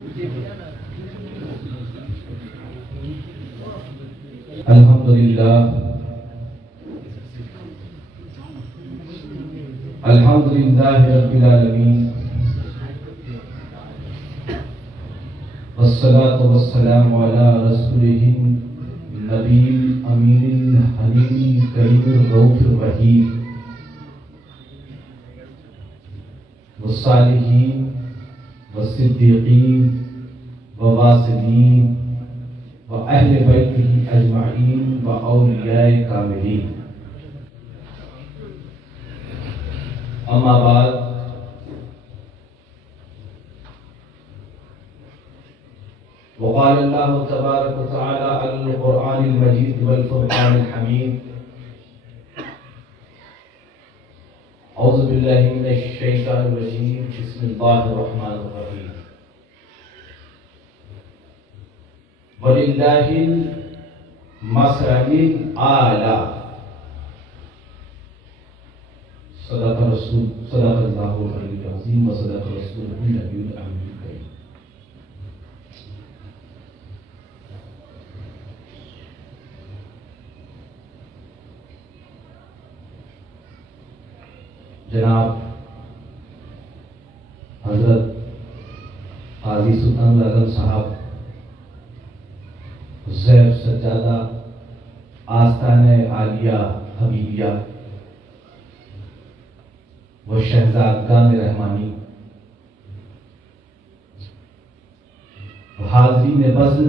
الحمدللہ الحمدللہ رب العالمین والصلاة والسلام علی رسولہ النبی الامین الحلیم الکریم الرؤوف الرحیم والصالحین والصدیقین وواصلین وأہل بیتہ اجمعین واولیاء کاملین. اما بعد، وقال اللہ تبارک وتعالی علی القرآن المجید والفرقان الحمید. اعوذ باللہ من الشیطان الرجیم، بسم اللہ الرحمن الرحیم. وَلِلَّهِ الْمَثَلُ الْأَعْلَى. صدق اللہ العلی العظیم وصدق رسولہ النبی الامین الکریم. جناب حضرت قاضی سلطان الاعظم صاحب زیب سجادہ آستانہ عالیہ حبیبیہ و شہزادگان رحمانی، حاضرین بزم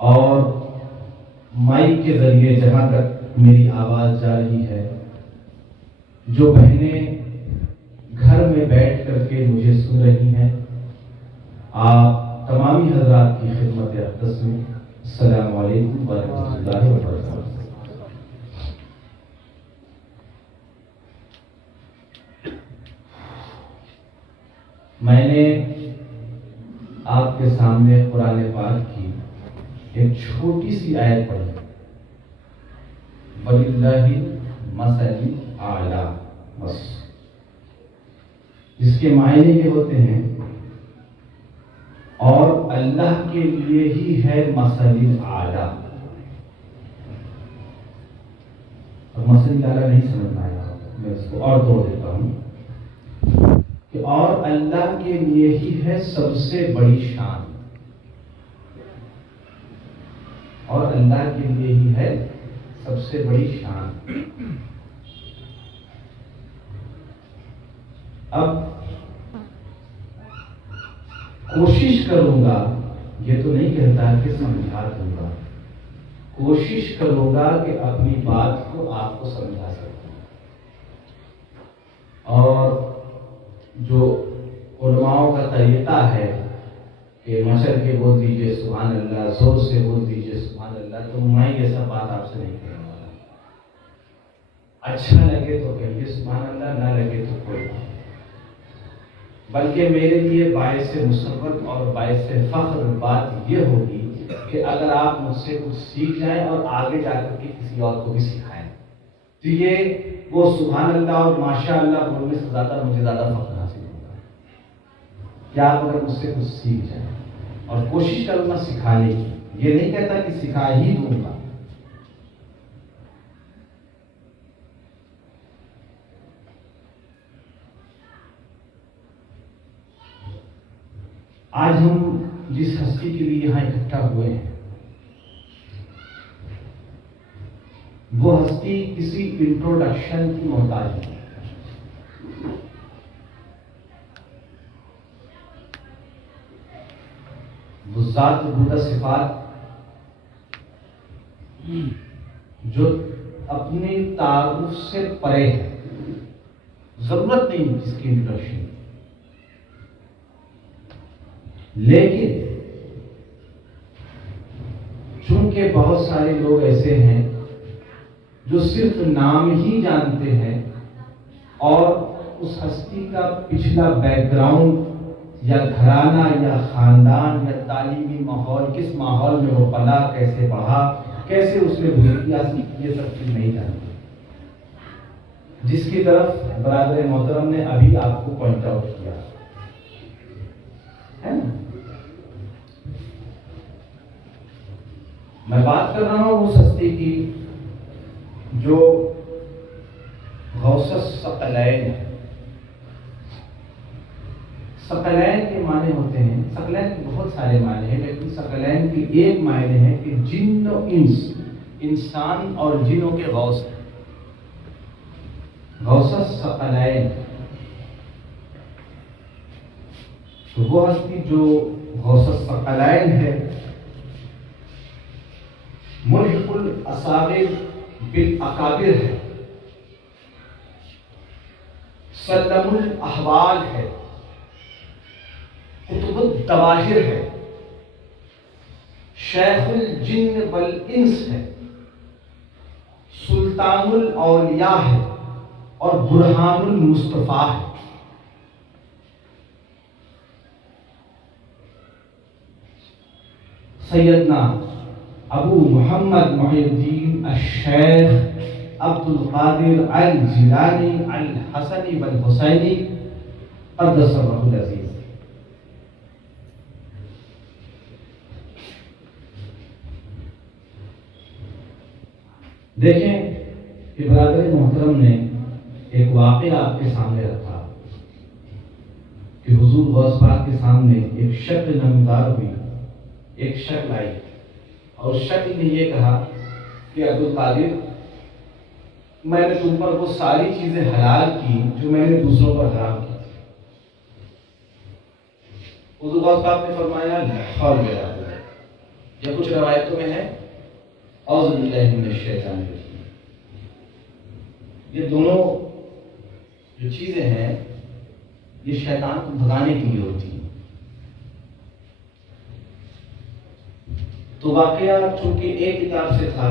اور مائک کے ذریعے جہاں تک میری آواز جا رہی ہے، جو بہنیں گھر میں بیٹھ کر کے مجھے سن رہی ہیں، آپ تمامی حضرات کی خدمت اقدس میں السلام علیکم ورحمۃ اللہ وبرکاتہ. میں نے آپ کے سامنے قرآن پاک کی ایک چھوٹی سی آیت پڑھی، وَلِلَّهِ الْمَثَلُ الْأَعْلَى، بس جس کے معنی یہ ہوتے ہیں اور اللہ کے لیے ہی ہے مثل اعلیٰ. اور مثل اعلیٰ نہیں سمجھ آیا، میں اس کو اور توڑ دیتا ہوں کہ اور اللہ کے لیے ہی ہے سب سے بڑی شان، اور اللہ کے لیے ہی ہے سب سے بڑی شان. اب کوشش کروں گا، یہ تو نہیں کہتا کہ سمجھا دوں گا، کوشش کروں گا کہ اپنی بات کو آپ کو سمجھا سکوں. اور جو علماء کا طریقہ ہے کہ مشر کے بول دیجئے سبحان اللہ، زور سے بول دیجئے سبحان اللہ، تو میں یہ سب بات آپ سے نہیں کہنے والا. اچھا لگے تو کہیے سبحان اللہ، نہ لگے تو کوئی بات، بلکہ میرے لیے باعث مسرت اور باعث فخر بات یہ ہوگی کہ اگر آپ مجھ سے کچھ سیکھ جائیں اور آگے جا کر کے کسی اور کو بھی سکھائیں، تو یہ وہ سبحان اللہ اور ماشاء اللہ بولنے سے زیادہ مجھے زیادہ فخر حاصل ہوگا کہ آپ اگر مجھ سے کچھ سیکھ جائیں. اور کوشش کروں گا سکھانے کی، یہ نہیں کہتا کہ سکھا ہی دوں گا. آج ہم جس ہستی کے لیے یہاں اکٹھا ہوئے ہیں، وہ ہستی کسی انٹروڈکشن کی محتاج ہے. وہ ذات بودہ صفات جو اپنے تعارف سے پرے ہے، ضرورت نہیں جس کی انٹروڈکشن. لیکن چونکہ بہت سارے لوگ ایسے ہیں جو صرف نام ہی جانتے ہیں اور اس ہستی کا پچھلا بیک گراؤنڈ یا گھرانہ یا خاندان یا تعلیمی ماحول، کس ماحول میں وہ پلا، کیسے پڑھا، کیسے اس نے بزرگی حاصل کی، یہ سب چیز نہیں جانتے، جس کی طرف برادر محترم نے ابھی آپ کو پوائنٹ آؤٹ کیا. میں بات کر رہا ہوں اس ہستی کی جو غوث الثقلین ہے۔ ثقلین کے معنی ہوتے ہیں، ثقلین کے بہت سارے معنی ہیں، لیکن ثقلین کی ایک معنی ہے کہ جن و انس، انسان اور جنوں کے غوث ہیں۔ غوث الثقلین تو وہ ہستی جو غوث الثقلین ہے، ملحق الاصاغر بالاکابر ہے، سلم الاحوال ہے، قطب الظواہر ہے، شیخ الجن والانس ہے، سلطان الاولیاء ہے اور برہان المصطفیٰ ہے۔ سیدنا ابو محمد محی الدین الشیخ عبد القادر الجیلانی الحسنی والحسینی قدس سرہ العزیز۔ دیکھیں کہ برادر محترم نے ایک واقعہ آپ کے سامنے رکھا کہ حضور غوث پاک کے سامنے ایک شکل نمودار ہوئی، ایک شکل آئی اور اس شکل نے یہ کہا کہ عبد القادر، میں نے تم پر وہ ساری چیزیں حلال کی جو میں نے دوسروں پر حرام کی۔ حضور غوث پاک نے فرمایا حول ولا قوت، یہ کچھ روایتوں میں ہے اعوذ باللہ من الشیطان الرجیم۔ یہ دونوں جو چیزیں ہیں یہ شیطان کو بھگانے کے لیے ہوتی ہیں۔ تو واقعہ چونکہ ایک کتاب سے تھا،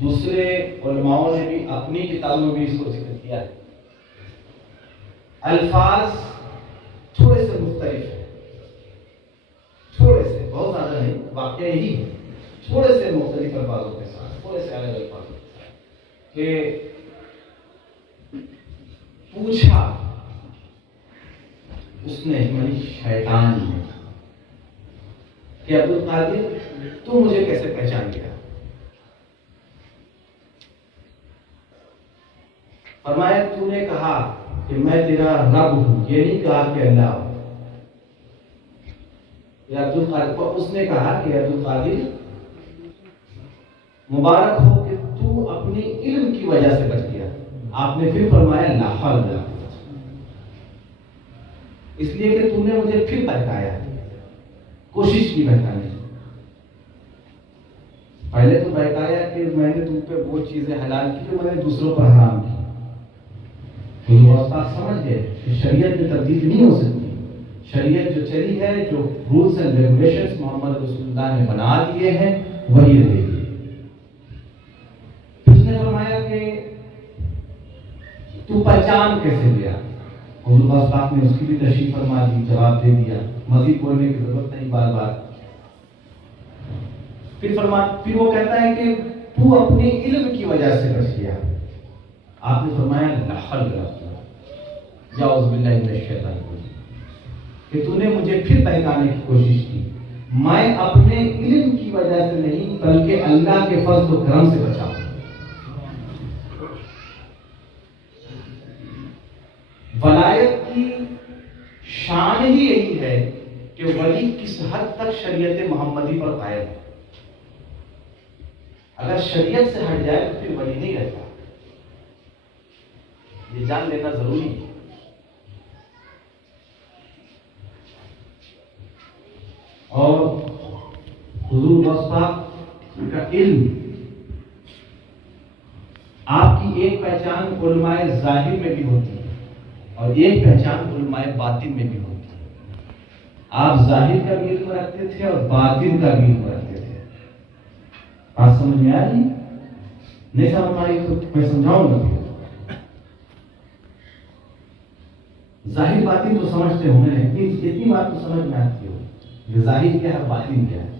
دوسرے علماؤں نے بھی اپنی کتابوں میں بھی اس کو ذکر کیا ہے۔ الفاظ تھوڑے سے مختلف ہیں، تھوڑے سے، بہت زیادہ نہیں، واقعہ یہی ہے، تھوڑے سے مختلف الفاظوں کے ساتھ، تھوڑے سے الگ الفاظوں کے ساتھ کہ پوچھا اس نے، یعنی شیطان نے، کہ عبد القادر تو مجھے کیسے پہچان گیا؟ فرمایا تو نے کہا کہ میں تیرا رب ہوں، یہ نہیں کہا کہ اللہ ہوں۔ عبد القادر، اس نے کہا کہ عبد القادر مبارک ہو کہ تو اپنی علم کی وجہ سے بچ گیا۔ آپ نے پھر فرمایا لا حول ولا قوت، اس لیے کہ تو نے مجھے پھر بہکایا، کوشش کی بہکانے۔ پہلے تو بہکایا کہ میں نے تم پہ وہ چیزیں حلال کی جو میں نے دوسروں پر حرام کی۔ تو غوث پاک سمجھ گئے کہ شریعت میں تبدیل نہیں ہو سکتی، شریعت جو چلی ہے، جو رولز اینڈ ریگولیشنز محمد رسول اللہ نے بنا دیے ہیں وہی رہے گی۔ اس نے فرمایا کہ تو پہچان کیسے لیا؟ حضور غوث پاک نے اس کی بھی تشریح فرما دی، جواب دے دیا، مزید بولنے کی ضرورت نہیں بار بار۔ پھر وہ کہتا ہے کہ تو اپنے علم کی وجہ سے بچ گیا۔ آپ نے فرمایا لا حول ولا قوت اعوذ باللہ من الشیطان الرجیم، کہ تو نے مجھے پھر بہکانے کی کوشش کی، میں اپنے علم کی وجہ سے نہیں بلکہ اللہ کے فضل و کرم سے بچا ہوں۔ ولایت کی شان ہی یہی ہے کہ ولی کس حد تک شریعت محمدی پر قائم ہے۔ اگر شریعت سے ہٹ جائے تو پھر ولی نہیں رہتا، یہ جان لینا ضروری ہے۔ اور حضور غوث پاک کا علم، آپ کی ایک پہچان علماء ظاہر میں بھی ہوتی ہے اور ایک پہچان علماء باطن میں بھی ہوتی ہے۔ آپ ظاہر کا بھی علم رکھتے تھے اور باطن کا بھی علم رکھتے تھے۔ بات سمجھ میں آ رہی؟ نہیں سمجھ آئی تو میں سمجھاؤں گا۔ ظاہر باطن تو سمجھتے ہوں گے، اتنی بات تو سمجھ میں آتی ہو کہ ظاہر کیا ہے، باطن کیا ہے۔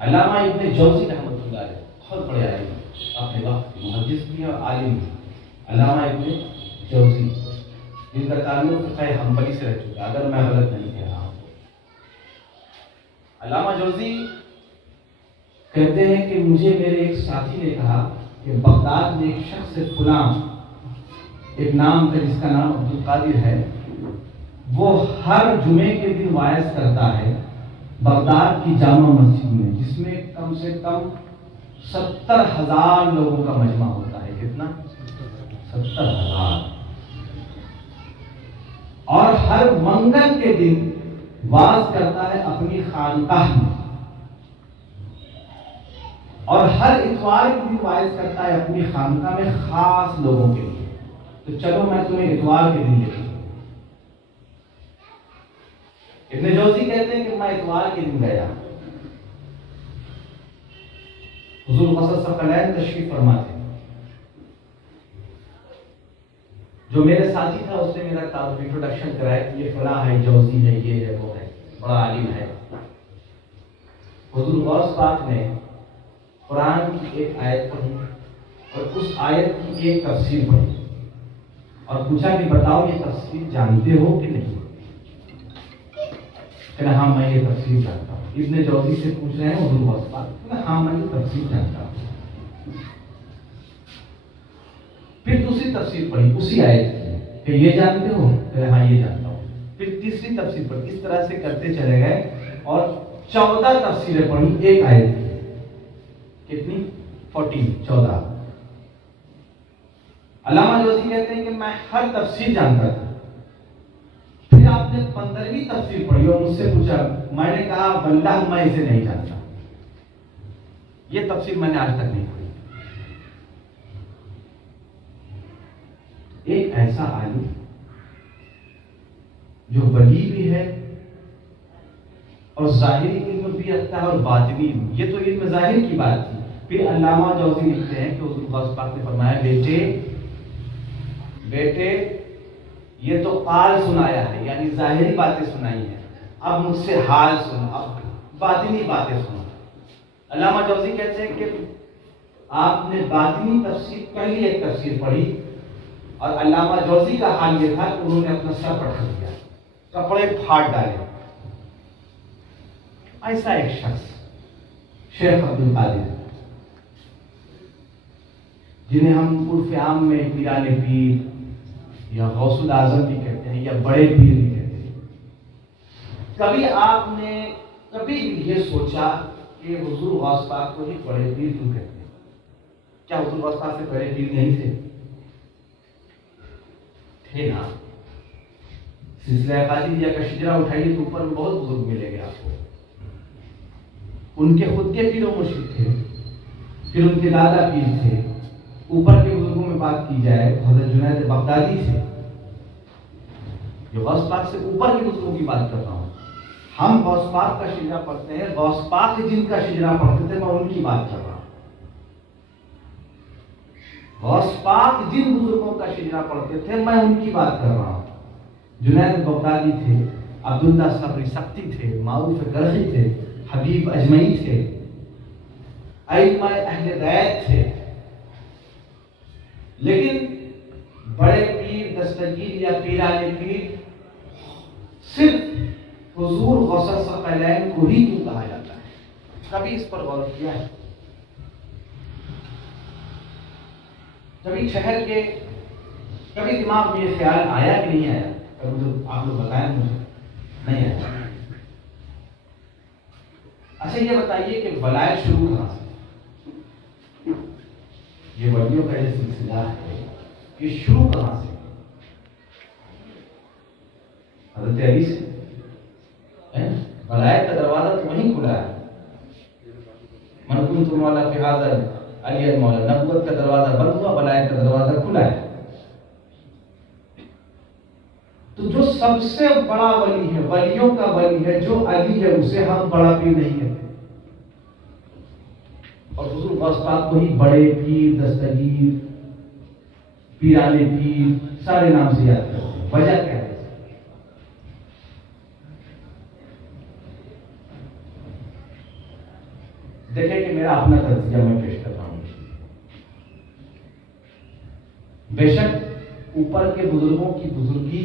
علامہ ابن جوزی رحمۃ اللہ علیہ بہت بڑے عالم، اپنے وقت محدث بھی اور عالم بھی، علامہ ابن جوزی جن کا تعلق فقہ حنبلی سے رہ چکا، اگر میں غلط نہیں کہہ رہا ہوں۔ علامہ جوزی کہتے ہیں کہ مجھے میرے ایک ساتھی نے کہا کہ بغداد میں ایک شخص فلاں ایک نام تھا جس کا نام عبد القادر ہے، وہ ہر جمعے کے دن وعظ کرتا ہے بغداد کی جامع مسجد میں، جس میں کم سے کم 70,000 لوگوں کا مجمع ہوتا ہے۔ کتنا؟ 70,000۔ اور ہر منگل کے دن وعظ کرتا ہے اپنی خانقاہ میں، اور ہر اتوار کے دن وعظ کرتا ہے اپنی خانقاہ میں خاص لوگوں کے لیے۔ تو چلو میں تمہیں اتوار کے دن لے لوں۔ ابن جوزی کہتے ہیں کہ میں اتوار کے دن گیا، حضور قصص ثقلین تشریف فرما تھے۔ جو میرے ساتھی تھا اس نے میرا انٹروڈکشن کرایا کہ یہ فلاں ہے، جوزی ہے، یہ ہے، وہ ہے، بڑا عالم ہے۔ حضور غوث پاک نے قرآن کی ایک آیت پڑھی اور اس آیت کی ایک تفسیر پڑھی اور پوچھا کہ بتاؤ یہ تفسیر جانتے ہو کہ نہیں؟ کہ ہاں میں یہ تفسیر جانتا ہوں۔ ابن جوزی سے پوچھ رہے ہیں حضور غوث پاک، ہاں میں یہ تفسیر جانتا ہوں۔ پھر دوسری تفسیر پڑھی اسی آیت کی کہ یہ جانتے ہو؟ کہ ہاں یہ جانتا ہوں۔ پھر تیسری تفسیر پڑھی، اس طرح سے کرتے چلے گئے اور 14 تفسیریں پڑھی ایک آیت کی۔ کتنی؟ 14۔ علامہ جوزی کہتے ہیں کہ میں ہر تفسیر جانتا تھا۔ پھر آپ نے 15ویں تفسیر پڑھی اور مجھ سے پوچھا، میں نے کہا واللہ میں اسے نہیں جانتا، یہ تفسیر میں نے آج تک نہیں پڑھی۔ ایک ایسا عالم جو ولی بھی ہے اور ظاہری علم بھی رکھتا ہے اور باطنی علم، یہ تو علم ظاہر کی بات تھی۔ پھر علامہ جوزی لکھتے ہیں کہ حضور غوث پاک نے فرمایا، بیٹے یہ تو قال سنایا ہے، یعنی ظاہری باتیں سنائی ہیں، اب مجھ سے حال سنو، اب باطنی باتیں سنو۔ علامہ جوزی کہتے ہیں کہ آپ نے باطنی تفسیر پہلی ایک تفسیر پڑھی اور علامہ جوزی کا حال یہ تھا کہ انہوں نے اپنا سر پٹخ دیا، کپڑے پھاڑ ڈالے۔ ایسا ایک شخص شیخ عبد القادر، جنہیں ہم عرف عام میں پیران پیر یا غوث الاعظم بھی کہتے ہیں یا بڑے پیر بھی کہتے ہیں، کبھی آپ نے کبھی بھی یہ سوچا کہ حضور غوث پاک کو ہی بڑے پیر کیوں کہتے ہیں؟ کیا حضور غوث پاک سے بڑے پیر نہیں تھے؟ تھے نا۔ سلسلہ قادریہ کا شجرا اٹھائیے تو اوپر میں بہت بزرگ ملے گے آپ کو۔ ان کے خود کے پیر و مرشد تھے، پھر ان کے دادا پیر تھے۔ اوپر کے بزرگوں میں بات کی جائے تو حضرت جنید بغدادی تھے، جو غوث پاک سے اوپر کے بزرگوں کی بات کرتا ہوں۔ ہم غوث پاک کا شجرا پڑھتے ہیں، غوث پاک جن کا شجرا پڑھتے تھے میں ان کی بات کر رہا ہوں۔ غوث پاک جن بزرگوں کا شجرا پڑھتے تھے میں ان کی بات کر رہا ہوں۔ جنید بغدادی تھے، عبداللہ صبری سختی تھے، معروف کرخی تھے، حبیب اجمعی تھے، ائمہ اہل بیت تھے۔ لیکن بڑے پیر دستگیر یا پیران پیر صرف حضور غوث ثقلین کو ہی کیوں کہا جاتا ہے؟ کبھی اس پر غور کیا ہے؟ کبھی ٹھہر کے کبھی دماغ میں یہ خیال آیا کہ نہیں آیا؟ آپ لوگ بتائیں مجھے، نہیں آیا۔ اچھا یہ بتائیے کہ ولایت شروع کہاں سے؟ یہ ولیوں کا یہ سلسلہ ہے، یہ شروع کہاں سے؟ حضرت علی سے۔ ولایت کا دروازہ تو وہیں کھلا ہے، من کنت مولا فی ھذا علی مولا۔ نبوت کا دروازہ بند ہوا، ولایت کا دروازہ کھلا ہے۔ تو جو سب سے بڑا ولی ہے، ولیوں کا ولی ہے، جو علی ہے، اسے ہم بڑا پیر نہیں کہتے۔ اور حضور غوث پاک کو ہی بڑے پیر، دستگیر، پیران پیر سارے نام سے یاد کرتے ہیں۔ وجہ کیا ہے؟ دیکھیں کہ میرا اپنا تجزیہ میں پیش کرتا ہوں۔ بے شک اوپر کے بزرگوں کی بزرگی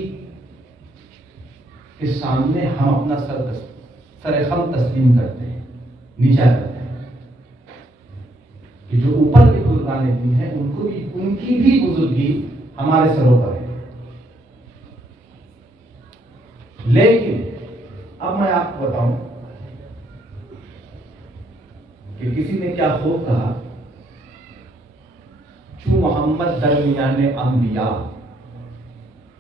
کے سامنے ہم اپنا سر خم تسلیم کرتے ہیں، نیچا کرتے ہیں کہ جو اوپر کے بزرگان دین ہیں ان کی بھی بزرگی ہمارے سروں پر ہے۔ لیکن اب میں آپ کو بتاؤں کہ کسی نے کیا خوب کہا، چوں محمد درمیان انبیاء،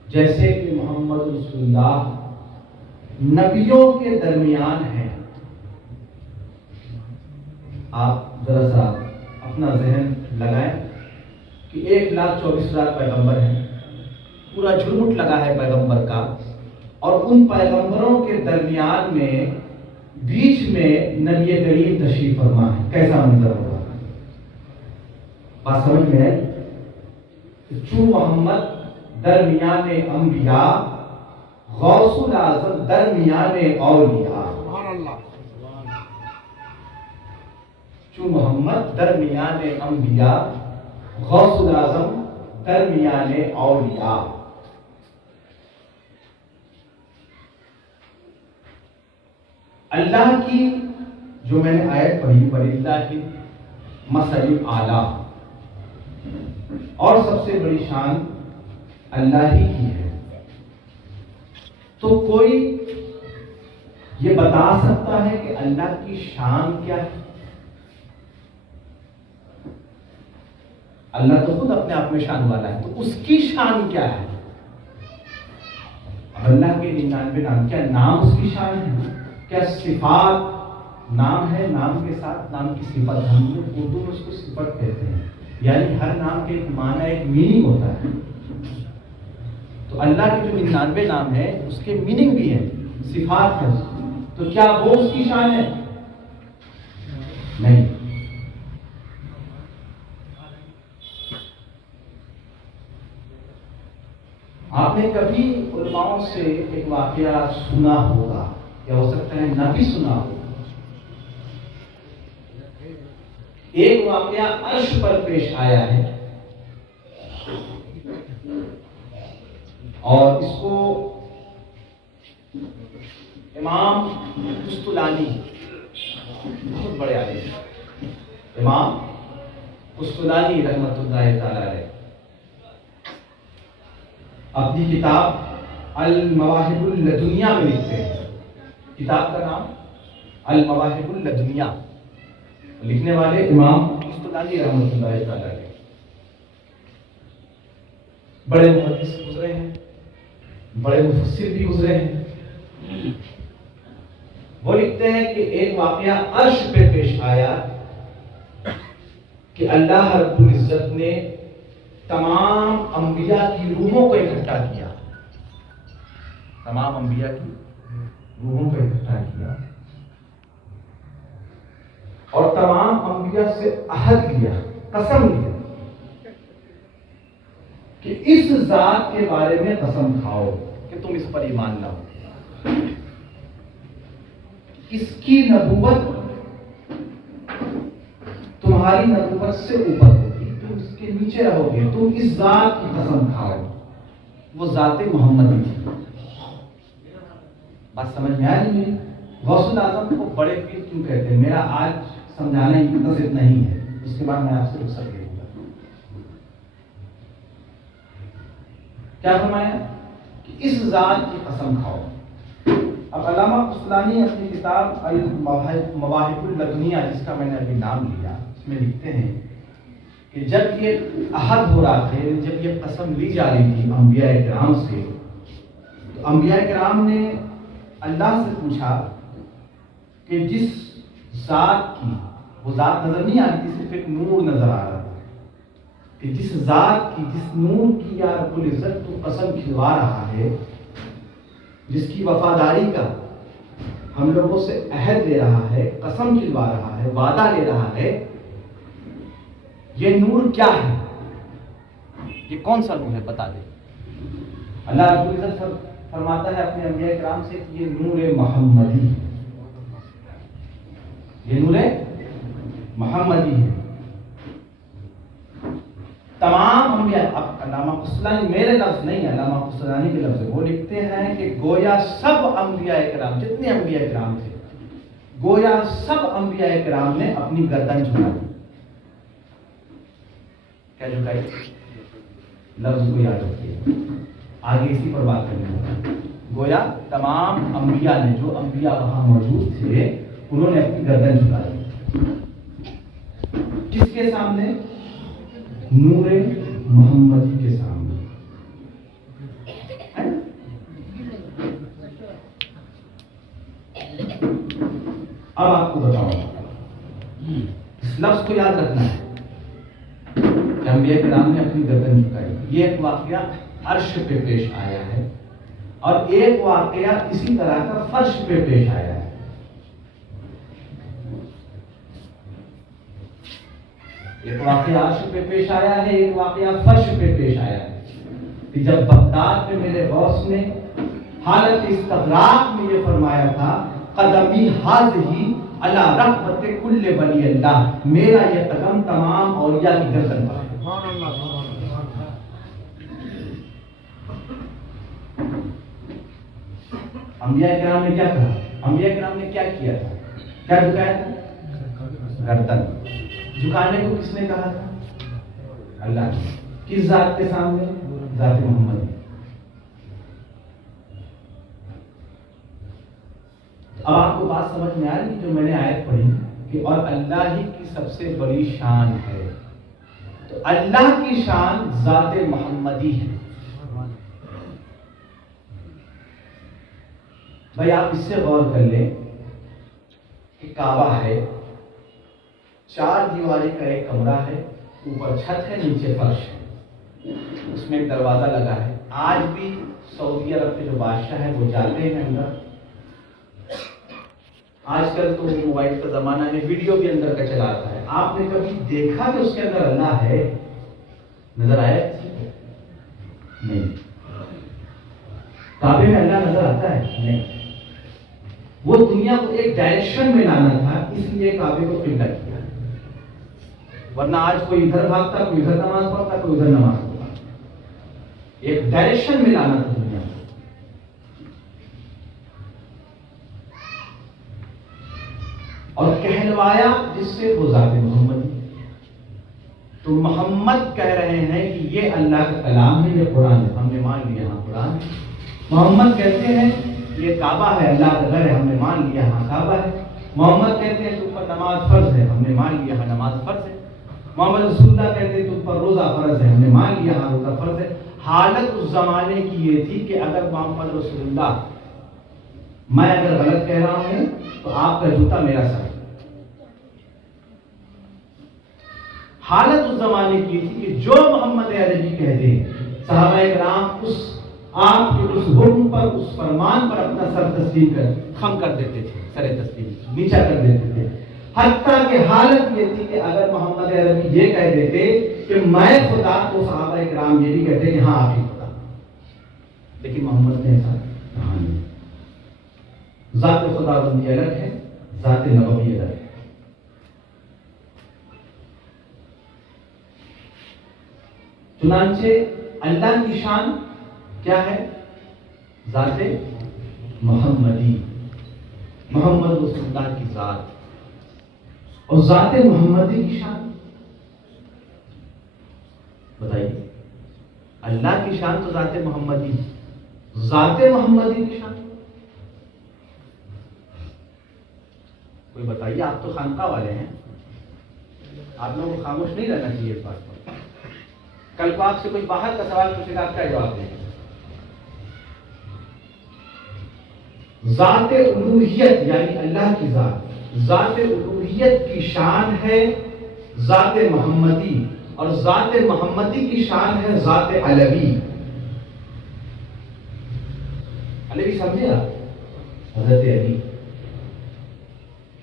جیسے کہ محمد رسول اللہ نبیوں کے درمیان ہیں۔ آپ ذرا سا اپنا ذہن لگائیں کہ 1,24,000 پیغمبر ہیں، پورا جھرمٹ لگا ہے پیغمبر کا، اور ان پیغمبروں کے درمیان میں بیچ میں نبی کریم تشریف فرما ہے، کیسا منظر ہوگا؟ بات سمجھ میں ہے؟ چوں محمد درمیان انبیاء، غوث الاعظم درمیان اولیاء۔ چوں محمد درمیان انبیاء، غوث الاعظم درمیان اولیاء۔ اللہ کی جو میں نے آیت پڑھی، وَلِلَّهِ مَثَلُ الْأَعْلَىٰ، اور سب سے بڑی شان اللہ ہی کی ہے، تو کوئی یہ بتا سکتا ہے کہ اللہ کی شان کیا ہے؟ اللہ تو خود اپنے آپ میں شان والا ہے، تو اس کی شان کیا ہے؟ اب اللہ کے 99 نام، کیا نام اس کی شان ہے؟ کیا صفات نام ہے؟ نام کے ساتھ نام کی صفت، ہم لوگ اردو میں اس کو صفت کہتے ہیں، یعنی ہر نام کے ایک معنی، ایک میننگ ہوتا ہے۔ تو اللہ کے جو 99 نام ہے اس کے میننگ بھی ہیں، صفات ہیں، تو کیا وہ اس کی شان ہے؟ نہیں۔ آپ نے کبھی علماء سے ایک واقعہ سنا ہوگا، یا ہو سکتا ہے نہ بھی سنا ہو۔ ایک واقعہ عرش پر پیش آیا ہے، اور اس کو امام قسطلانی، بہت بڑے عالم امام قسطلانی رحمۃ اللہ تعالی علیہ، اپنی کتاب المواہب اللدنیہ میں لکھتے ہیں۔ کتاب کا نام المواہب اللدنیہ، لکھنے والے امام قسطلانی رحمۃ اللہ تعالی علیہ، بڑے محدث گزرے ہیں، بڑے مفسر بھی گزرے ہیں۔ وہ لکھتے ہیں کہ ایک واقعہ عرش پہ پیش آیا کہ اللہ رب العزت نے تمام انبیاء کی روحوں کو اکٹھا کیا، تمام انبیاء کی روحوں کو اکٹھا کیا، اور تمام انبیاء سے عہد لیا، قسم لیا کہ اس ذات کے بارے میں قسم کھاؤ کہ تم اس پر ایمان لاؤ، اس کی نبوت تمہاری نبوت سے اوپر ہوگی، تم اس کے نیچے رہو گے، تم اس ذات کی قسم کھاؤ۔ وہ ذات محمدی تھی۔ بات سمجھ میں آئی میری؟ غوث الاعظم کو بڑے پیر کیوں کہتے ہیں؟ میرا آج سمجھانا منتظر نہیں ہے، اس کے بعد میں آپ سے رخصت لے لوں گا۔ کیا فرمایا کہ اس ذات کی قسم کھاؤ۔ اب علامہ قسطلانی اپنی کتاب المواہب اللدنیہ، جس کا میں نے ابھی نام لیا، اس میں لکھتے ہیں کہ جب یہ عہد ہو رہا تھا، جب یہ قسم لی جا رہی تھی انبیاء کرام سے، تو انبیاء کرام نے اللہ سے پوچھا کہ جس ذات کی، وہ ذات نظر نہیں آ رہی تھی، صرف ایک نور نظر آ رہا تھا، کہ جس ذات کی، جس نور کی یا رب العزت تو قسم کھلوا رہا ہے، جس کی وفاداری کا ہم لوگوں سے عہد لے رہا ہے، قسم کھلوا رہا ہے، وعدہ لے رہا ہے، یہ نور کیا ہے؟ یہ کون سا نور ہے؟ بتا دے۔ اللہ رب العزت فرماتا ہے اپنے انبیاء کرام سے کہ یہ نور محمدی، یہ نور محمدی ہے۔ تمام انبیاء، اب علامہ قسطلانی میرے لفظ نہیں ہے، علامہ قسطلانی کے لفظ، وہ لکھتے ہیں کہ گویا سب انبیاء کرام، جتنے انبیاء کرام تھے، گویا سب انبیاء کرام نے اپنی گردن جھکا دی۔ کیا جھکائی؟ لفظ کو یاد رکھیے، آگے اسی پر بات کرنے والا۔ گویا تمام انبیاء نے، جو انبیاء وہاں موجود تھے، انہوں نے اپنی گردن جھکا دی۔ کس کے سامنے؟ نور محمدی کے سامنے۔ اب آپ کو بتاؤں، اس لفظ کو یاد رکھنا ہے کہ انبیاء کرام نے اپنی گردن جھکائی۔ یہ ایک واقعہ عرش پہ پیش آیا ہے، اور ایک واقعہ اسی طرح کا فرش پہ پیش آیا ہے۔ ایک واقعہ عرش پہ پیش آیا ہے، ایک واقعہ فرش پہ پیش آیا ہے کہ جب بغداد میں میرے غوث نے حالت استغراق میں یہ فرمایا تھا، قدمی حاضی علی رحمت کل ولی اللہ، میرا یہ قدم تمام اولیاء کی گردن پر ہے۔ انبیاء کرام نے کیا کہا؟ انبیاء کرام نے کیا کیا تھا؟ کیا جھکایا تھا؟ گردن۔ جھکانے کو کس نے کہا تھا؟ اللہ نے۔ کس ذات کے سامنے؟ ذات محمد۔ اب آپ کو بات سمجھ میں آ رہی جو میں نے آیت پڑھی کہ اور اللہ ہی کی سب سے بڑی شان ہے، تو اللہ کی شان ذات محمدی ہے۔ بھائی آپ اس سے غور کر لیں کہ کعبہ ہے، 4 دیواری کا ایک کمرہ ہے، اوپر چھت ہے، نیچے فرش ہے، اس میں ایک دروازہ لگا ہے۔ آج بھی سعودی عرب کے جو بادشاہ ہیں وہ جاتے ہیں اندر۔ آج کل تو موبائل کا زمانہ ہے، ویڈیو بھی اندر کا چلا آتا ہے۔ آپ نے کبھی دیکھا کہ اس کے اندر اللہ ہے؟ نظر آیا؟ نہیں۔ کعبے میں اللہ نظر آتا ہے؟ نہیں۔ وہ دنیا کو ایک ڈائریکشن میں لانا تھا، اس لیے کعبے کو قبلہ کیا، ورنہ آج کوئی ادھر بھاگتا، کوئی ادھر نماز پڑھتا، کوئی ادھر نماز پڑھتا۔ ایک ڈائریکشن میں لانا تھا دنیا کو۔ اور کہلوایا جس سے وہ ذات محمد، تو محمد کہہ رہے ہیں کہ یہ اللہ کا کلام ہے، یہ قرآن ہے، ہم نے مان لیا ہاں قرآن ہے۔ محمد کہتے ہیں یہ کعبہ ہے، اللہ کا گھر ہے، ہم نے مان لیا ہاں کعبہ ہے۔ محمد کہتے ہیں تم پر نماز فرض ہے، ہم نے مان لیا ہاں نماز فرض ہے۔ محمد رسول اللہ کہتے ہیں تم پر روزہ فرض ہے، ہم نے مان لیا ہاں روزہ فرض ہے۔ حالت اس زمانے کی یہ تھی کہ اگر محمد رسول اللہ، میں اگر غلط کہہ رہا ہوں تو آپ کا جوتا میرا سر۔ حالت اس زمانے کی تھی کہ جو محمد عربی کہتے ہیں، صحابہ کرام اس آپ کے اس حکم پر، اس فرمان پر اپنا سر تسلیم کر خم کر دیتے تھے، سر تسلیم نیچا کر دیتے تھے۔ حتیٰ کہ حالت یہ تھی کہ اگر محمد عربی یہ کہہ دیتے کہ میں خدا، تو صحابہ کرام یہ بھی کہتے کہ ہاں آپ ہی خدا۔ لیکن محمد نے ایسا کہا نہیں۔ ذات خدا بندی الگ ہے، ذات نبوی الگ ہے۔ چنانچہ اللہ کی شان کیا ہے؟ ذات محمدی، محمد رسول اللہ کی ذات۔ اور ذات محمدی کی شان بتائیے، اللہ کی شان تو ذات محمدی، ذات محمدی کی شان کوئی بتائیے۔ آپ تو خانقاہ والے ہیں، آپ لوگوں کو خاموش نہیں رہنا چاہیے اس بات پر۔ کل کو آپ سے کوئی باہر کا سوال پوچھے گا، آپ کا جواب دیں گے۔ ذات الوہیت یعنی اللہ کی ذات، ذات الوہیت کی شان ہے ذات محمدی، اور ذات محمدی کی شان ہے ذات علوی۔ علوی سمجھے آپ؟ حضرت علی۔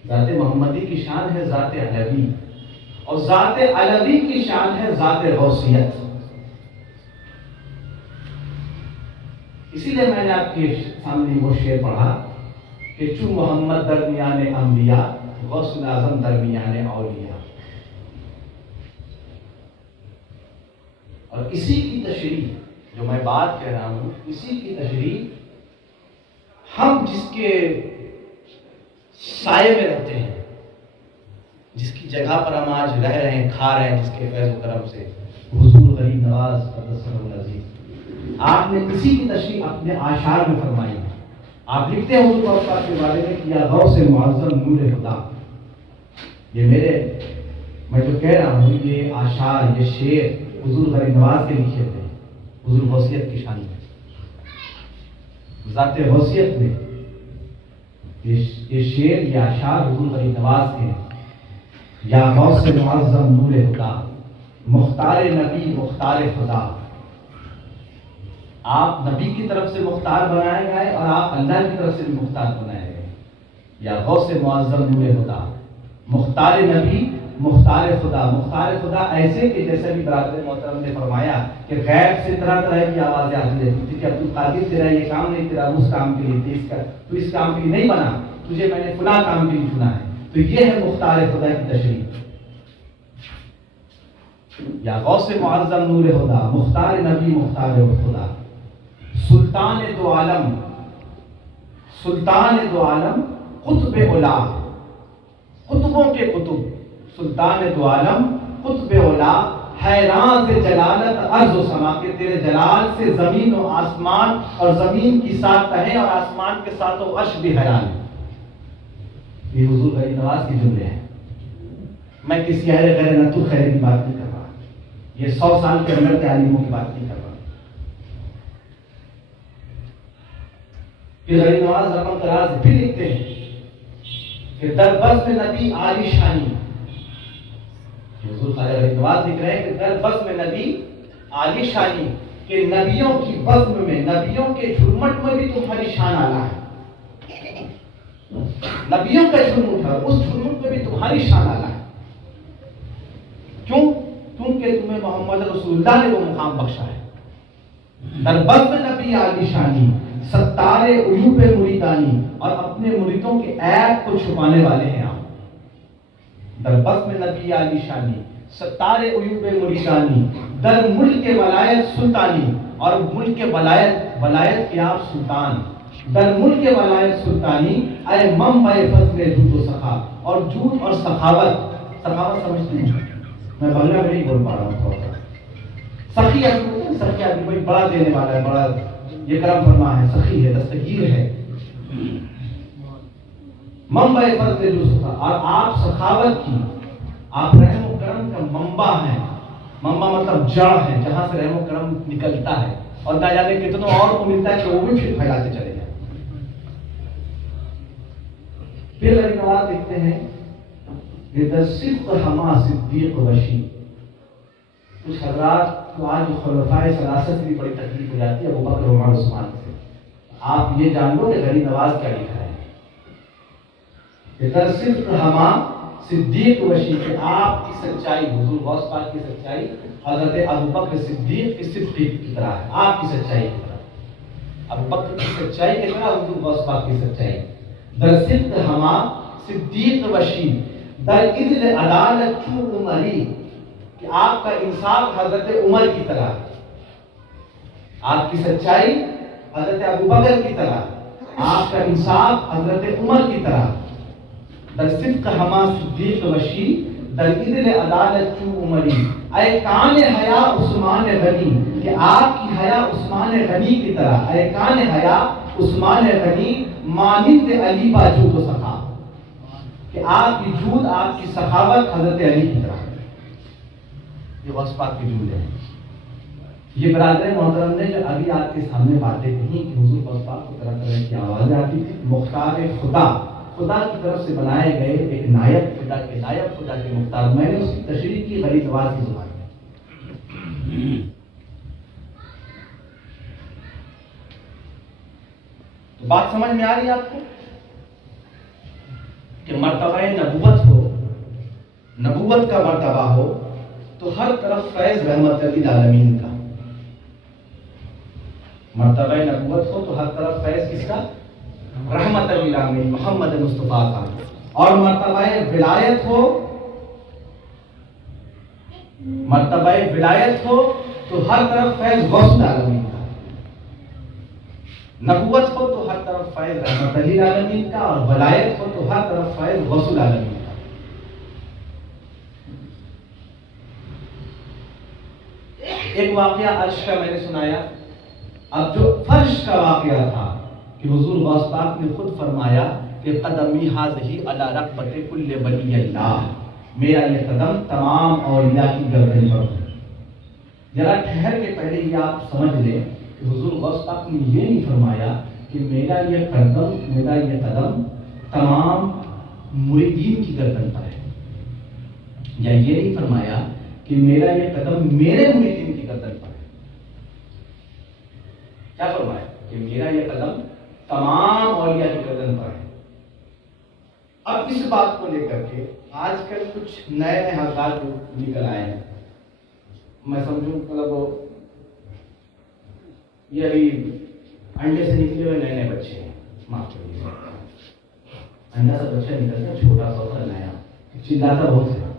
ذات محمدی کی شان ہے ذات علوی، اور ذات علوی کی شان ہے ذات غوثیت۔ اسی لیے میں نے آپ کے سامنے وہ شعر پڑھا کہ چوں محمد درمیان انبیاء، غوث اعظم درمیان اولیاء۔ اور اسی کی تشریح جو میں بات کہہ رہا ہوں، اسی کی تشریح ہم جس کے سائے میں رہتے ہیں، جس کی جگہ پر ہم آج رہ رہے ہیں، کھا رہے ہیں، جس کے فیض و کرم سے، حضور غریب نواز قدس سرہ العزیز، آپ نے اسی کی تشریح اپنے آشعار میں فرمائی ہے۔ آپ لکھتے ہیں حضور پاک کے بارے میں کہ یا غوث معظم نور خدا، یہ میں جو کہہ رہا ہوں یہ آشعار، یہ شعر حضور غریب نواز کے لکھے تھے، حضور غوثیت کی شان میں، ذات غوثیت میں یہ شعر، یہ اشعار حضور غریب نواز کے ہیں۔ یا غوث معظم نور خدا، مختار نبی مختار خدا، آپ نبی کی طرف سے مختار بنائے گئے اور آپ اللہ کی طرف سے بھی مختار بنائے گئے۔ یا غوث معظم نور خدا، مختار نبی مختار خدا۔ مختار خدا ایسے کہ جیسے بھی برادر محترم نے فرمایا کہ غیب سے طرح طرح کی آوازیں آتی رہتی تھی کہ عبدالقادر تیرا یہ کام نہیں، تیرا اس کام کے لیے، تو اس کام کے لیے نہیں بنا، تجھے میں نے فلاں کام کے لیے چنا ہے۔ تو یہ ہے مختار خدا کی تشریح۔ یا غوث معظم نور خدا، مختار نبی مختار خدا، سلطان دو عالم، سلطان دو عالم، قطب اولا، قطبوں کے قطب، سلطان دو عالم، قطب اولا، حیران سے جلالت ارض و سما، کہ تیرے جلال سے زمین و آسمان اور زمین کی سات تہیں اور آسمان کے ساتوں عرش بھی حیران ہے۔ یہ حضور غریب نواز کی جملے ہیں۔ میں کسی غیر نتو خیر کی بات نہیں کر رہا، یہ 100 سال کے اندر کے عالموں کی بات نہیں کر رہا۔ کہ غریب نواز رقم تراز بھی لکھتے ہیں کہ در بزم نبی عالی شانی، حضور خواجہ غریب نواز لکھ رہے ہیں کہ در بزم نبی عالی شانی، کہ نبیوں کی بزم میں، نبیوں کے جھرمٹ میں بھی تمہاری شان آلہ ہے۔ نبیوں کا جھرمٹ ہے، اس جھرمٹ میں بھی تمہاری شان آلہ ہے۔ کیوں؟ کیونکہ تمہیں محمد رسول اللہ نے وہ مقام بخشا ہے۔ در بزم نبی عالی شانی، ستار عیوب مریدانی، اور اپنے مریدوں کے عیب کو چھپانے والے ہیں آپ۔ در بزم نبی عالی شانی، ستار عیوب مریدانی، در ملک ولایت سلطانی، اور ملک ولایت کے آپ سلطان، در ملک ولایت سلطانی، اے منبع فضل جود و سخا، اور جود اور سخاوت سمجھتے ہیں، میں بنگلہ میں نہیں بول پا رہا ہوں تھوڑا سا۔ سخی آدمی کوئی بڑا دینے والا ہے، بڑا یہ کرم فرما ہے، سخی ہے، دستگیر ہے، منبع فضل جود و سخا، اور آپ سخاوت کی، آپ رحم و کرم کا منبع ہیں۔ منبع مطلب جڑ ہے، جہاں سے رحم و کرم نکلتا ہے، اور نہ جانے کتنوں اور کو ملتا ہے کہ وہ بھی پھر پھیلاتے چلے جائیں۔ پھر غریب نواز لکھتے ہیں کہ در صدق ہما صدیق وشی۔ کچھ حضرات کو آج خلفائے ثلاثہ سے بھی بڑی تکلیف ہو جاتی ہے، ابوبکر عمر عثمان سے۔ آپ یہ جان لو کہ غریب نواز کیا لکھا ہے کہ در صدق ہما صدیق وشی، کہ آپ کی سچائی، حضور غوث پاک کی سچائی حضرت ابوبکر صدیق کی صدق کی طرح ہے، آپ کی سچائی کی طرح، ابوبکر کی سچائی کی طرح حضور غوث پاک کی سچائی۔ در صدق ہما صدیق وشی، در عدل عدالت چو عمری، کہ آپ کا انصاف حضرت عمر کی طرح، آپ کی سچائی حضرت ابوبکر کی طرح، آپ کا انصاف حضرت عمر کی طرح۔ در صدق ہما صدیق وشی، در عدل عدالت چو عمری، اے کان حیا عثمان غنی، کہ آپ کی حیا عثمان غنی کی طرح، اے کان حیا عثمان غنی، مانند علی با جود و سخا، کہ آپ کی جود، آپ کی سخاوت حضرت علی کی طرح۔ یہ غوث پاک کی جود ہے۔ یہ برادر محترم نے جو ابھی آپ کے سامنے باتیں کہیں کہ حضور غوث پاک کو طرح طرح کی آوازیں آتی تھی، مختار خدا، خدا کی طرف سے بنائے گئے ایک نائب خدا کے مختار، میں نے اس کی تشریح کی غریب نواز کی زبان میں۔ تو بات سمجھ میں آ رہی ہے آپ کو کہ مرتبہ نبوت ہو، نبوت کا مرتبہ ہو تو ہر طرف فیض رحمت للعالمین کا، مرتبہ نبوت ہو تو ہر طرف فیض کس کا؟ رحمت للعالمین محمد مصطفیٰ کا، اور مرتبہ ولایت ہو، مرتبہ ولایت ہو تو تو ہر طرف فیض غوث العالمین کا، نبوت ہو تو ہر طرف فیض رحمت للعالمین کا، اور ولایت ہو تو ہر طرف فیض غوث العالمین کا۔ ایک واقعہ عرش کا میں نے سنایا، اب جو فرش کا واقعہ تھا کہ حضور غوث پاک نے خود فرمایا کہ قدمی حاضی علی رقبت کل ولی اللہ، میرا یہ قدم تمام اولیاء کی گردن پر ہے۔ ذرا ٹھہر کے پہلے یہ آپ سمجھ لیں کہ حضور غوث پاک نے یہ نہیں فرمایا کہ میرا یہ قدم تمام مریدین کی گردن پر ہے، یا یہ نہیں فرمایا کہ میرا یہ قدم میرے مریدین کی گردن پر ہے۔ کیا فرمایا؟ کہ میرا یہ قدم تمام اولیاء کی گردن پر ہے۔ اب اس بات کو لے کر کے آج کل کچھ نئے نئے حضرات نکل آئے ہیں، میں سمجھوں مطلب یہ ابھی انڈے سے نکلے ہوئے نئے نئے بچے ہیں، معاف کریے، انڈا سے بچہ نکلتا ہے چھوٹا سا ہوتا ہے، نیا چلاتا بہت ہے،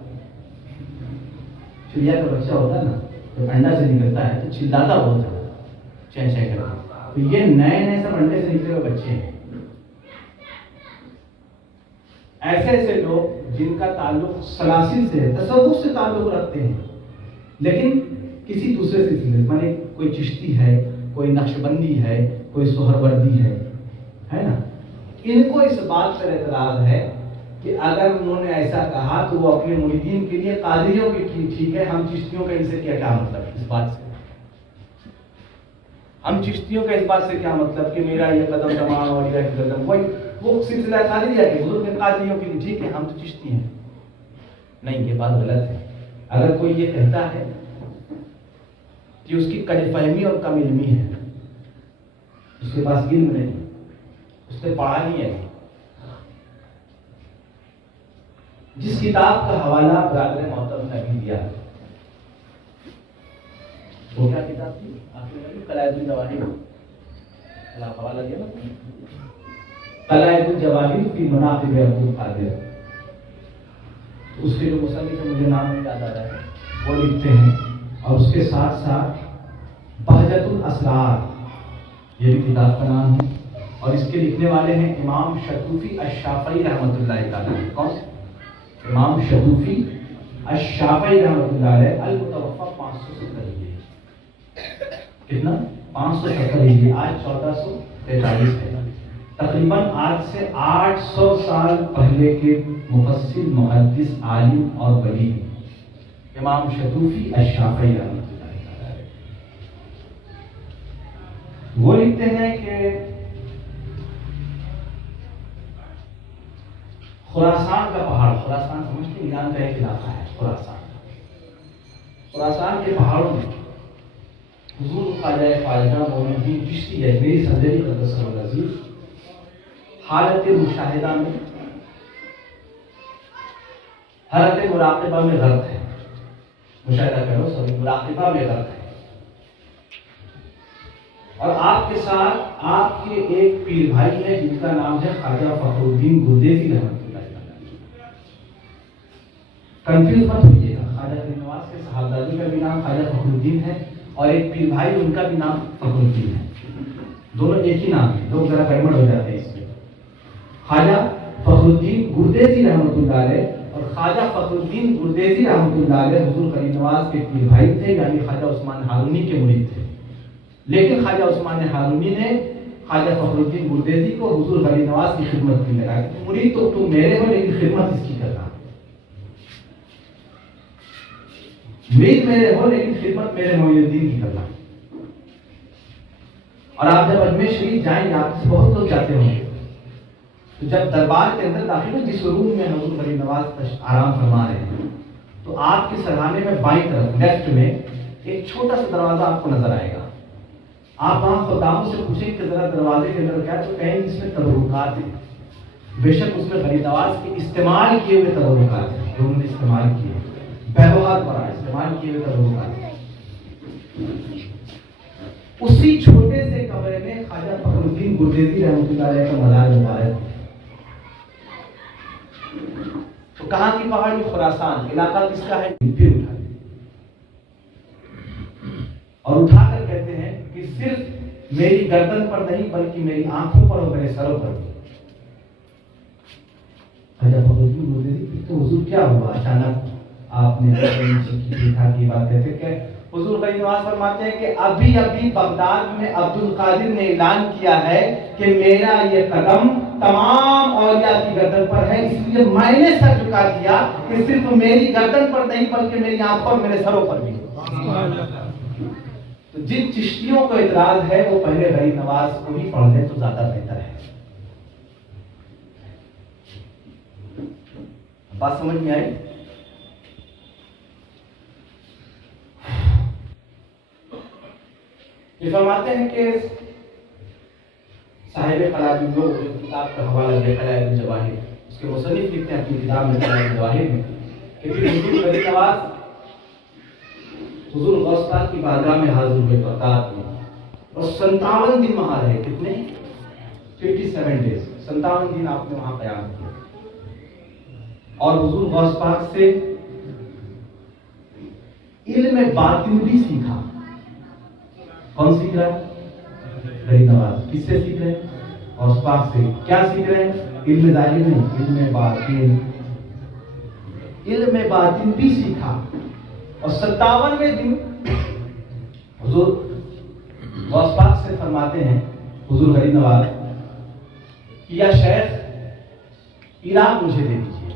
چڑیا کا بچہ ہوتا ہے نا، تو انڈا سے نکلتا ہے تو چلاتا بہت ہے، چین چین کرتا، تو یہ نئے نئے سب انڈے سے نکلے ہوئے بچے ہیں۔ ایسے ایسے لوگ جن کا تعلق سلاسل سے، تصوف سے تعلق رکھتے ہیں، لیکن کسی دوسرے سلسلے میں، کوئی چشتی ہے، کوئی نقشبندی ہے، کوئی سہروردی ہے نا، ان کو اس بات پر اعتراض ہے کہ اگر انہوں نے ایسا کہا تو وہ اپنے مریدین کے لیے قادریوں کی ٹھیک ہے، ہم چشتیوں کا ان سے کیا مطلب اس بات سے، ہم چشتیوں کا اس بات سے کیا مطلب کہ میرا یہ قدم تمام اولیاء کی قدم، وہ سلسلہ قادریہ کے حضور کے قادریوں کے لیے ٹھیک ہے، ہم تو چشتی ہیں۔ نہیں، یہ بات غلط ہے۔ اگر کوئی یہ کہتا ہے کہ اس کی کم فہمی اور کم علمی ہے، اس کے پاس علم نہیں، اس نے پڑھا نہیں ہے۔ جس کتاب کا حوالہ برادر محترم نے ابھی دیا، وہ کیا کتاب تھی؟ آپ نے قلائد الجواہر کا حوالہ دیا نا، قلائد الجواہر فی مناقب عبد القادر، اس کے جو مصنف ہے مجھے نام نہیں یاد آ رہا ہے، وہ لکھتے ہیں، اور اس کے ساتھ ساتھ بہجت الاسرار یہ بھی کتاب کا نام ہے، اور اس کے لکھنے والے ہیں امام شتوفی الشافعی رحمۃ اللہ تعالی۔ کون؟ امام شتوفی الشافعی رحمۃ اللہ علیہ، المتوفی 570 ہجری۔ کتنا؟ 570 ہجری، آج 1443 ہے۔ تقریباً آج سے 800 سال پہلے کے مفسر، محدث، عالم اور ولی امام شتوفی الشافعی رحمۃ اللہ علیہ، وہ لکھتے ہیں کہ خراسان کا پہاڑ، خراسان سمجھتے ہیں ایران کا ایک علاقہ ہے خراسان کے پہاڑوں میں حضور خواجہ خواجہ معین الدین چشتی ہے، میری سرجری قدس العزیز، حالت مشاہدہ میں، حالت مراقبہ میں غرق ہے، مشاہدہ کرو، سب مراقبہ میں غرق ہے، اور آپ کے ساتھ آپ کے ایک پیر بھائی ہے جن کا نام ہے خواجہ فخر الدین گردیزی رحمۃ اللہ تعالی۔ کنفیوز مت ہوئیے گا، خواجہ غریب نواز کے صاحبزادی کا بھی نام خواجہ فخر الدین ہے، اور ایک پیر بھائی ان کا بھی نام فخر الدین ہے، دونوں ایک ہی نام ہے، لوگ ذرا گڑبڑ ہو جاتے ہیں اس میں۔ خواجہ فخر الدین گردیزی رحمۃ اللہ علیہ، اور خواجہ فخر الدین گردیزی رحمۃ اللہ علیہ حضور غریب نواز کے پیر بھائی تھے، یعنی خواجہ عثمان ہارونی کے مرید تھے، لیکن خواجہ عثمان ہارونی نے خواجہ فخر الدین گردیزی کو حضور غریب نواز کی خدمت میں لگا کہ مرید تو تم میرے ہو لیکن خدمت اس کی کرنا، مرید میرے ہو لیکن خدمت میرے معین الدین کی کرنا۔ اور آپ جب اجمیر شریف جائیں گے، آپ سے بہت لوگ جاتے ہوں گے، تو جب دربار کے اندر داخل ہو، جس روم میں حضور غریب نواز آرام فرما رہے ہیں، تو آپ کے سرحانے میں بائیں طرف لیفٹ میں ایک چھوٹا سا دروازہ آپ کو نظر آئے گا۔ آپ وہاں خداموں سے پوچھیں کہ ذرا دروازے کے اندر کیا، تو کہیں اس میں تبرکات ہیں، بے شک اس میں غریب نواز کے استعمال کیے ہوئے تبرکات ہیں، جو انہوں نے استعمال کیے، بیوہار پر استعمال کیے ہوئے تبرکات ہیں۔ اسی چھوٹے سے کمرے میں خواجہ فخر الدین گردیزی رحمۃ اللہ علیہ کا مزار مبارک ہے۔ تو کہاں کی پہاڑی؟ خراسان علاقہ کس کا ہے؟ پھر اٹھا اور اٹھا کر کہتے ہیں کہ صرف میری گردن پر نہیں بلکہ میری آنکھوں پر اور میرے سروں پر بھی۔ تو حضور کیا ہوا اچانک آپ نے دیکھا کہ بات کہتے کہ حضور غریب نواز فرماتے ہیں کہ ابھی ابھی بغداد میں عبد القادر نے اعلان کیا ہے کہ میرا یہ قدم تمام اولیاء کی گردن پر ہے، اس لیے میں نے سر جھکا دیا کہ صرف میری گردن پر نہیں بلکہ میری آنکھوں اور میرے سروں پر بھی۔ تو جن چشتیوں کو اعتراض ہے وہ پہلے غریب نواز کو ہی پڑھ لیں تو زیادہ بہتر ہے۔ بات سمجھ میں آئی؟ یہ فرماتے ہیں کہ صاحب قلائد جو کتاب کا حوالہ دے قلائد الجواہر، اس کے مصنف لکھتے ہیں اپنی کتاب میں قلائد الجواہر میں کہ پھر حضور غریب نواز حضور غوث پاک کی بارگاہ میں حاضر ہوئے بغداد میں اور 57 دن وہاں رہے۔ کتنے؟ 57 ڈیز، 57 دن آپ نے وہاں قیام کیا اور حضور غوث پاک سے علم باطن بھی سیکھا۔ کون سیکھ رہا ہے؟ غریب نواز۔ کس سے سیکھ رہے ہیں؟ غوث پاک سے۔ کیا سیکھ رہے ہیں؟ علم ظاہر نہیں، علم باطن۔ علم باطن بھی سیکھا اور 57ویں دن حضور غوث پاک سے فرماتے ہیں حضور غریب نواز کہ یا شیخ عراق مجھے دے دیجیے۔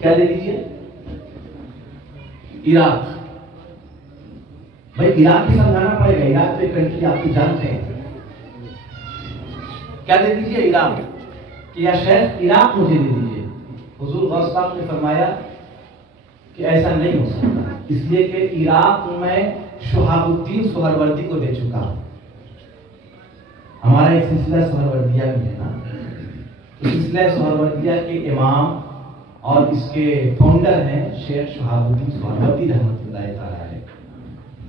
کیا دے دیجیے؟ عراق۔ بھائی عراق بھی سمجھانا پڑے گا، عراق تو ایک کنٹری آپ کو جانتے ہیں۔ کیا دے دیجیے؟ عراق۔ کہ یا شیخ عراق مجھے دے دیجیے۔ حضور غوث پاک نے فرمایا کہ ایسا نہیں ہو سکتا، اس لیے کہ عراق میں شہاب الدین سہروردی کو دے چکا۔ ہمارا ایک سلسلہ سہروردیہ بھی ہے نا، سلسلہ سہروردیہ کے امام اور اس کے فاؤنڈر ہیں شیخ شہاب الدین سہروردی رحمۃ اللہ تعالیٰ علیہ۔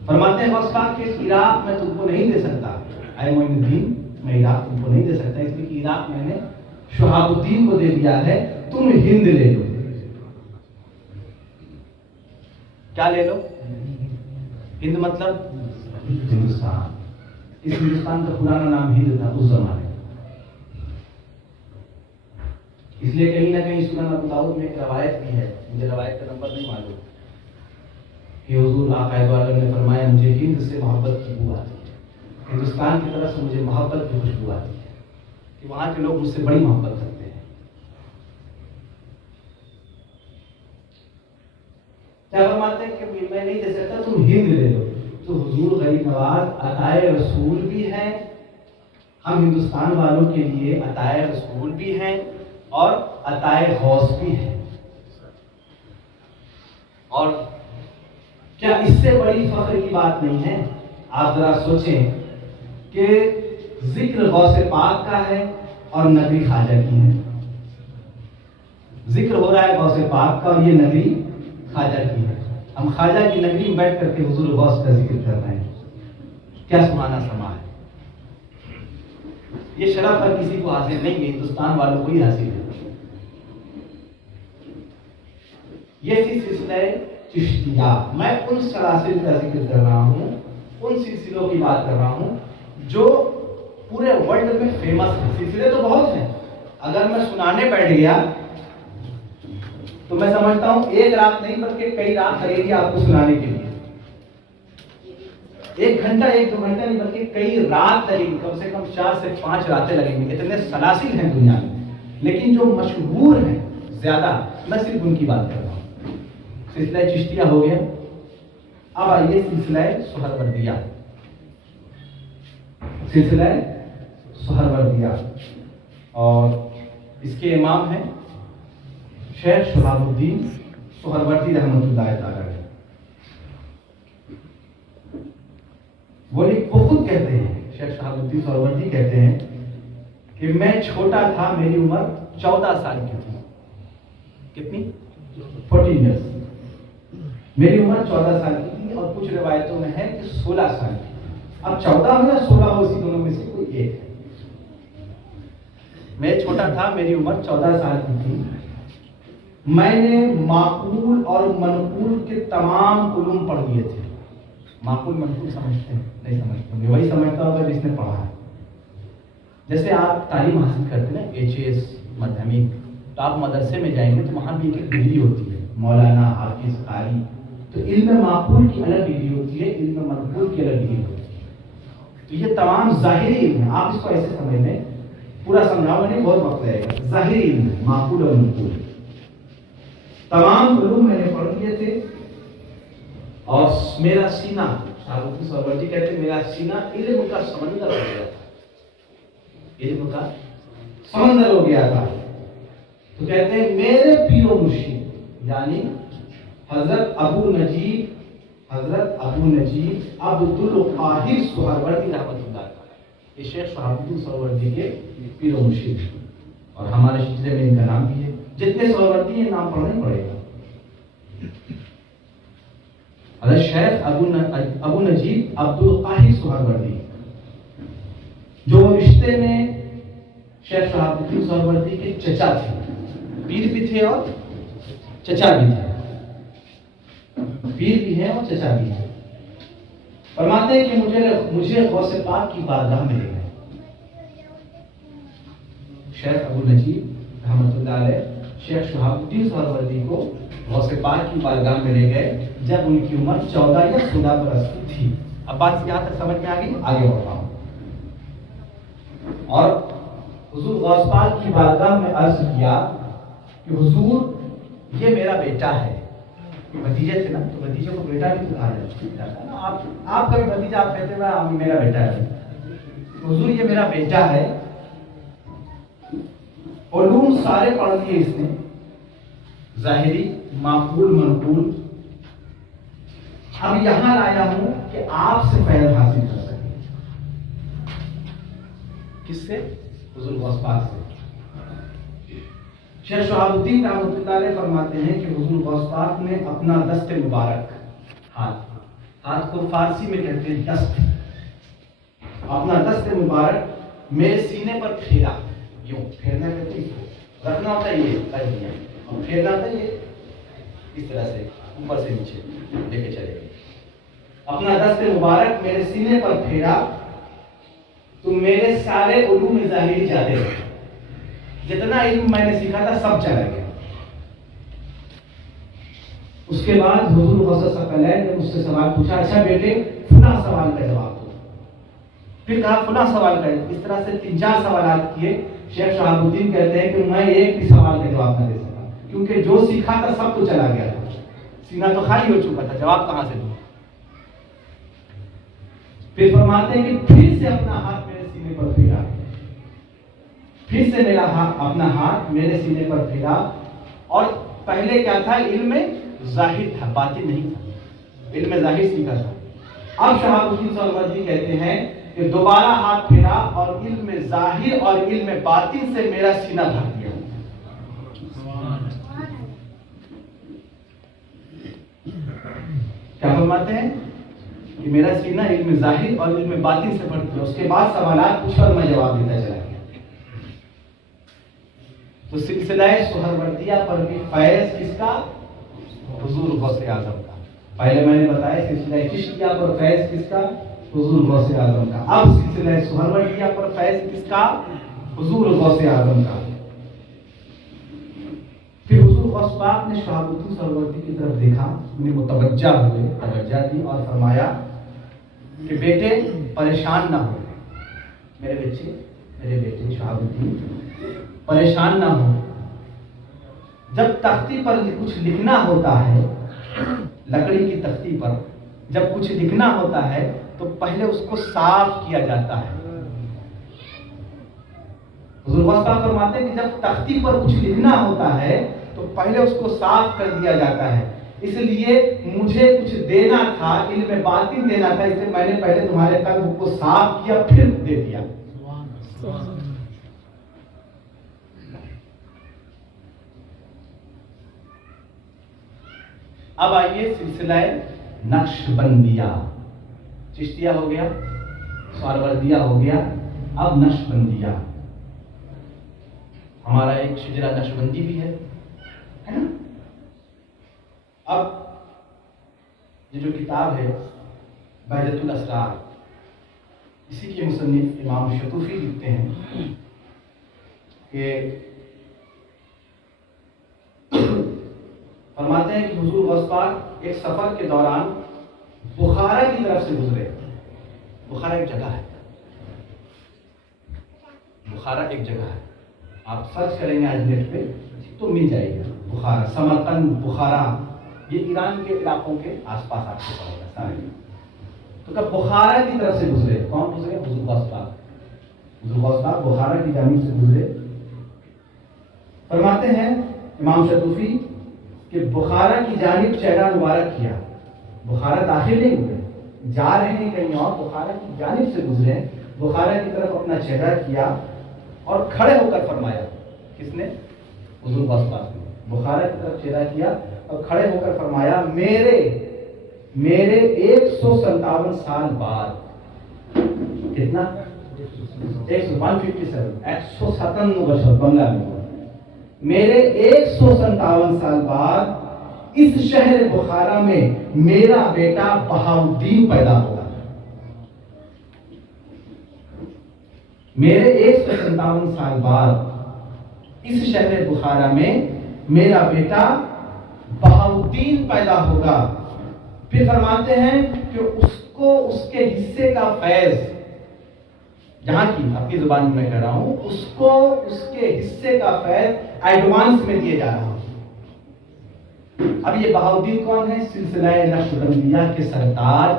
فرماتے ہیں غوث پاک کہ عراق میں تم کو نہیں دے سکتا، اے معین الدین میں عراق تم کو نہیں دے سکتا، اس لیے کہ عراق میں نے شہاب الدین کو دے دیا ہے، تم ہند لے لو۔ کیا لے لو؟ ہند مطلب ہندوستان۔ اس ہندوستان کا پرانا نام ہند تھا اس زمانے، اس لیے کہیں نہ کہیں سنن ابو داؤد میں ایک روایت بھی ہے، مجھے روایت کا نمبر نہیں معلوم، کہ حضور آقا دو عالم نے فرمایا مجھے ہند سے محبت کی بو آتی ہے، ہندوستان کی طرف سے مجھے محبت کی خوشبو آتی ہے، کہ وہاں کے لوگ مجھ سے بڑی محبت کرتے ہیں۔ کیا فرماتے ہیں کہ میں نہیں دے سکتا، تم ہند لے لو۔ تو حضور غریب نواز عطائے رسول بھی ہیں، ہم ہندوستان والوں کے لیے عطائے رسول بھی ہیں اور عطائے غوث بھی ہے۔ اور کیا اس سے بڑی فخر کی بات نہیں ہے؟ آپ ذرا سوچیں کہ ذکر غوث پاک کا ہے اور نگری خواجہ کی ہے۔ ذکر ہو رہا ہے غوث پاک کا اور یہ نگری خواجہ کی ہے۔ ہم خواجہ کی نگری میں بیٹھ کر کے حضور غوث کا ذکر کر رہے ہیں، کیا سبحانہ سما ہے۔ یہ شرف ہر کسی کو حاصل نہیں ہے، ہندوستان والوں کو ہی حاصل ہے۔ یہ تھی سلسلہ چشتیہ۔ میں ان سلاسل کا ذکر کر رہا ہوں، ان سلسلوں کی بات کر رہا ہوں جو پورے ورلڈ میں فیمس ہیں۔ سلسلے تو بہت ہیں، اگر میں سنانے بیٹھ گیا تو میں سمجھتا ہوں ایک رات نہیں بلکہ کئی رات لگے گی آپ کو سنانے کے لیے۔ ایک گھنٹہ ایک دو گھنٹہ نہیں بلکہ کئی رات لگیں گی، کم سے کم 4 سے 5 راتیں لگیں گی۔ اتنے سلاسل ہیں دنیا میں، لیکن جو مشہور ہیں زیادہ، میں صرف ان کی بات کر رہا ہوں۔ سلسلہ چشتیہ ہو گیا، اب آئیے سلسلہ سہروردیہ۔ سلسلہ سہروردیہ اور اس کے امام ہیں شیخ شہاب الدین سہروردی رحمۃ اللہ تعالیٰ علیہ۔ وہ خود کہتے ہیں، شیخ شہاب الدین سہروردی کہتے ہیں کہ میں چھوٹا تھا، میری عمر 14 سال کی تھی۔ کتنی؟ 14 ایئرس۔ میری عمر 14 سال کی تھی اور کچھ روایتوں میں ہے کہ 16 سال کی۔ اب 14 ہو یا 16 ہو، اسی دونوں میں سے کوئی ایک ہے۔ میں چھوٹا تھا، میری عمر 14 سال کی تھی، میں نے معقول اور منقول کے تمام علوم پڑھ لیے تھے۔ معقول منقول سمجھتے ہیں؟ نہیں سمجھتے ہوں گے، وہی سمجھتا ہوگا جس نے پڑھا ہے۔ جیسے آپ تعلیم حاصل کرتے ہیں نا، HS مدھمک، تو آپ مدرسے میں جائیں گے تو وہاں بھی ایک ڈگری ہوتی ہے، مولانا، حافظ، قاری۔ تو علم معقول کی الگ ڈگری ہوتی ہے، علم منقول کی الگ ڈگری ہوتی ہے۔ تو یہ تمام ظاہری علم ہے، آپ اس کو ایسے سمجھ لیں، پورا سمجھاؤ نہیں، بہت وقت لگے گا۔ ظاہری علم ہے، معقول اور منقول، تمام علوم میں نے پڑھ لیے تھے، اور میرا سینہ، شاہ رخ سرور جی کہتے ہیں، میرا سینہ علم کا سمندر ہو گیا تھا، علم کا سمندر ہو گیا تھا۔ تو کہتے ہیں میرے پیر و مرشد یعنی حضرت ابو نجیب عبد القاہر سہروردی رحمۃ اللہ تعالی، یہ شیخ شہاب الدین سہروردی کے پیر و مرشد ہیں، اور ہمارے سلسلے میں ان کا نام بھی ہے۔ جتنے سہروردی ہیں نام پڑھنا پڑے گا۔ حضرت شیخ ابو نجیب عبد القاہر سہروردی، جو رشتے میں شیخ شہاب الدین سہروردی کے چچا تھے، پیر بھی تھے اور چچا بھی تھے، پیر بھی ہیں اور چچا بھی ہیں۔ فرماتے ہیں کہ مجھے غوث پاک کی بارگاہ میں لے گئے۔ شیخ ابو نجیب رحمۃ اللہ علیہ شیخ شہاب الدین سہروردی کو غوث پاک کی بارگاہ میں لے گئے جب ان کی عمر 14 یا 16 برس کی تھی۔ اب بات یہاں تک سمجھ میں آ گئی، آگے بڑھتا ہوں۔ اور حضور غوث پاک کی بارگاہ میں عرض کیا کہ حضور یہ میرا بیٹا ہے۔ بھتیجے تھے نا، تو بھتیجے کو بیٹا بھی تو کہا جاتا ہے نا، آپ کا بھی بھتیجا، آپ کہتے ہیں میرا بیٹا ہے۔ حضور یہ میرا بیٹا ہے، علوم سارے پڑھ لیے اس نے، ظاہری، معقول، منقول۔ اب یہاں لایا ہوں کہ آپ سے فیض حاصل کر سکیں۔ کس سے؟ حضور غوث پاک سے۔ شیخ شہاب الدین رحمۃ اللہ علیہ فرماتے ہیں کہ حضور غوث پاک نے اپنا دست مبارک، ہاتھ کو فارسی میں کہتے ہیں دست، اپنا دست مبارک میرے سینے پر پھیرا، یوں پھیرنا کہتے ہیں، رکھنا ہوتا ہے یہ، رکھ دیا، اور پھیرنا ہوتا ہے یہ، اس طرح سے اوپر سے نیچے لے کے چلے گئے۔ اپنا دست مبارک میرے سینے پر پھیرا تو میرے سارے علوم ظاہری جاتے رہے، جتنا علم میں نے سیکھا تھا سب چلا گیا۔ اس کے بعد حضور غوث ثقلین نے مجھ سے سوال پوچھا، اچھا بیٹے فلاں سوال کا جواب دو۔ پھر کہا فلاں سوال کا، اس طرح سے 3-4 سوالات کیے۔ شیخ شہاب الدین کہتے ہیں کہ میں ایک بھی سوال کا جواب نہ دے سکا، کیونکہ جو سیکھا تھا سب تو چلا گیا تھا، سینہ تو خالی ہو چکا تھا، جواب کہاں سے دوں۔ پھر فرماتے ہیں کہ پھر سے اپنا ہاتھ میرے سینے پر پھیرا، پھر سے میرا اپنا ہاتھ میرے سینے پر پھیرا، اور پہلے کیا تھا؟ علم ظاہر تھا، باطن نہیں تھا، علم ظاہر سیکھا تھا۔ اب شہاب الدین سہروردی کہتے ہیں کہ دوبارہ ہاتھ پھیرا اور علم ظاہر اور علم باطن سے میرا سینہ بھر گیا۔ کیا فرماتے ہیں کہ میرا سینہ علم ظاہر اور علم باطن سے بھر گیا۔ اس کے بعد سوالات پوچھا اور میں جواب دیتا چلا گیا۔ تو سلسلہ سہروردیہ پر بھی فیض کس کا؟ حضور غوث اعظم کا۔ پہلے میں نے بتایا سلسلہ چشتیہ پر فیض کس کا؟ حضور غوث اعظم کا۔ اب سلسلہ سہروردیہ پر فیض کس کا؟ حضور غوث اعظم کا۔ پھر حضور غوث پاک نے شہاب الدین سہروردی کی طرف دیکھا، انہیں متوجہ ہوئے، توجہ دی اور فرمایا کہ بیٹے پریشان نہ ہو، میرے بیٹے شہاب الدین پریشان نہ ہو۔ جب تختی پر کچھ لکھنا ہوتا ہے، لکڑی کی تختی پر جب کچھ لکھنا ہوتا ہے تو پہلے اس کو صاف کیا جاتا ہے۔ حضور غوث پاک فرماتے ہیں کہ جب تختی پر کچھ لکھنا ہوتا ہے تو پہلے اس کو صاف کر دیا جاتا ہے۔ اس لیے مجھے کچھ دینا تھا، علم باطن دینا تھا، اس لیے میں نے پہلے تمہارے قلب کو صاف کیا پھر دے دیا۔ اب آئیے سلسلہ نقش بندیہ، چشتیہ ہو گیا، سہروردیہ ہو گیا، اب نقش بندیہ۔ ہمارا ایک شجرہ نقشبندی بھی ہے نا. اب یہ جو کتاب ہے بہجت الاسرار، اسی کے مصنف امام شطوفی لکھتے ہیں کہ فرماتے ہیں کہ حضور غوث پاک ایک سفر کے دوران بخارا کی طرف سے گزرے. بخارا ایک جگہ ہے، بخارا ایک جگہ ہے، آپ سرچ کریں گے آج نیٹ پہ تو مل جائے گا. بخارا، سمرقند، بخارا، یہ ایران کے علاقوں کے آس پاس آپ کو پڑے گا سارے. تو کب بخارا کی طرف سے گزرے، کون گزرے؟ حضور غوث پاک. حضور غوث پاک بخارا کی جانب سے گزرے. فرماتے ہیں امام شطوفی کہ بخارا کی جانب چہرہ مبارک کیا. بخارا داخل نہیں ہوئے، جا رہے ہیں کہیں اور، بخارا کی جانب سے گزرے، بخارا کی طرف اپنا چہرہ کیا اور کھڑے ہو کر فرمایا. کس نے؟ حضور غوث پاک نے. بخارا کی طرف چہرہ کیا اور کھڑے ہو کر فرمایا، میرے 157 سال بعد. کتنا؟ 157 بشر بنگلہ میں. میرے 157 سال بعد اس شہر بخارا میں میرا بیٹا بہاؤالدین پیدا ہوگا. میرے 157 سال بعد اس شہر بخارا میں میرا بیٹا بہاؤالدین پیدا ہوگا. پھر فرماتے ہیں کہ اس کو اس کے حصے کا فیض، جہاں کی اپنی زبان میں کہہ رہا ہوں، اس کو اس کے حصے کا فیض ایڈوانس میں دیے جا رہا ہوں. اب یہ بہاؤالدین کون ہے؟ سلسلہ نقشبندیہ کے سردار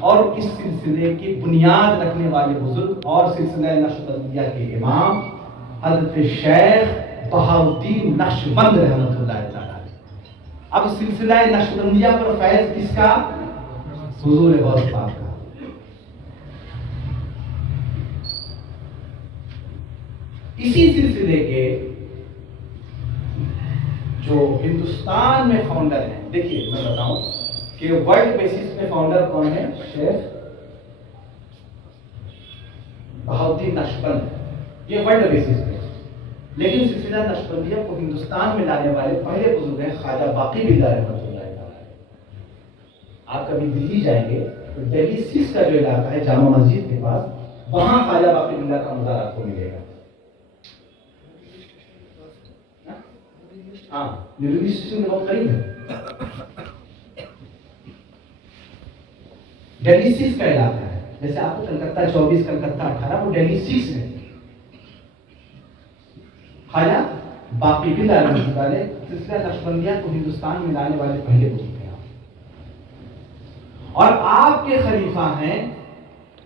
اور اس سلسلے کی بنیاد رکھنے والے بزرگ اور سلسلہ نقشبندیہ کے امام حضرت شیخ بہاؤالدین نقشبند رحمۃ اللہ تعالی. اب سلسلہ نقشبندیہ پر فیض کس کا؟ حضور غوث پاک کا. اسی سلسلے کے جو ہندوستان میں فاؤنڈر ہیں، دیکھیے میں بتاؤں کہ ورلڈ بیسس میں فاؤنڈر کون ہے؟ شیخ بہاؤالدین نقشبند. یہ ورلڈ بیسس پہ. لیکن سلسلہ نقشبندیہ کو ہندوستان میں لانے والے پہلے بزرگ ہیں خواجہ باقی باللہ رحمۃ اللہ تعالی. آپ کبھی دلی جائیں گے تو دہلی 6 کا جو علاقہ ہے جامع مسجد کے پاس، وہاں خواجہ باقی باللہ کا مزار آپ کو ملے گا. ہاں، ریلوے اسٹیشن میں بہت قریب ہے. دہلی 6 کا علاقہ ہے. جیسے آپ کو کلکتہ 24، کلکتہ 18، وہ دہلی 6 ہے. خواجہ باقی باللہ رحمۃ اللہ سلسلہ نقشبندیہ کو ہندوستان میں لانے والے پہلے بزرگ ہیں. اور آپ کے خلیفہ ہیں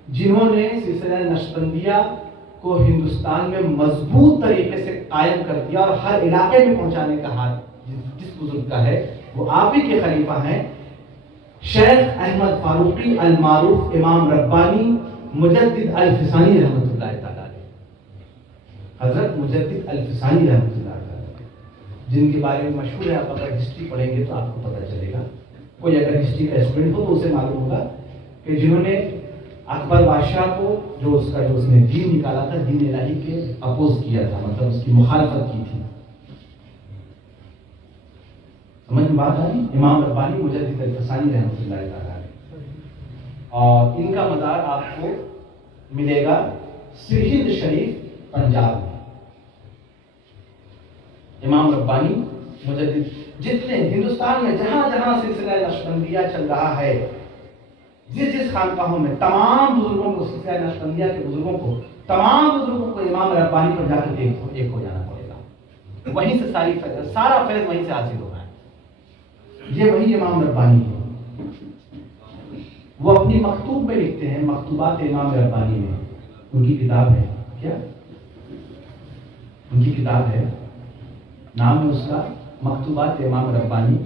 جنہوں نے سلسلہ نقشبندیہ کو ہندوستان میں مضبوط طریقے سے قائم کر دیا اور ہر علاقے میں پہنچانے کا ہاتھ جس بزرگ کا ہے وہ آپ ہی کے خلیفہ ہیں شیخ احمد فاروقی المعروف امام ربانی مجدد الفسانی رحمۃ اللہ تعالی. حضرت مجدد الفسانی رحمۃ اللہ تعالی، جن کے بارے میں مشہور ہے. آپ اگر ہسٹری پڑھیں گے تو آپ کو پتہ چلے گا. کوئی اگر ہسٹری کا اسٹوڈنٹ ہو تو اسے معلوم ہوگا کہ جنہوں نے اکبر بادشاہ کو جو اس نے دین نکالا تھا، دین الہی کے اپوز کیا تھا، مطلب اس کی مخالفت کی تھی. سمجھ میں بات آئی؟ امام ربانی مجدد الفسانی رحمۃ اللہ تعالی. اور ان کا مزار آپ کو ملے گا سرہند شریف، پنجاب میں. امام ربانی مجدد جتنے ہندوستان میں جہاں جہاں سلسلہ نقشبندیہ چل رہا ہے، جس خانقاہوں میں تمام بزرگوں کو، سلسلہ نقشبندیہ کے بزرگوں کو، تمام بزرگوں کو امام ربانی پر جا کر ایک ہو جانا پڑے گا. وہیں سے سارا فیض وہیں سے حاصل ہوگا. یہ وہی امام ربانی ہے. وہ اپنی مکتوب میں لکھتے ہیں، مکتوبات امام ربانی میں. ان کی کتاب ہے، کیا ان کی کتاب ہے، نام ہے اس کا مکتوبات امام ربانی.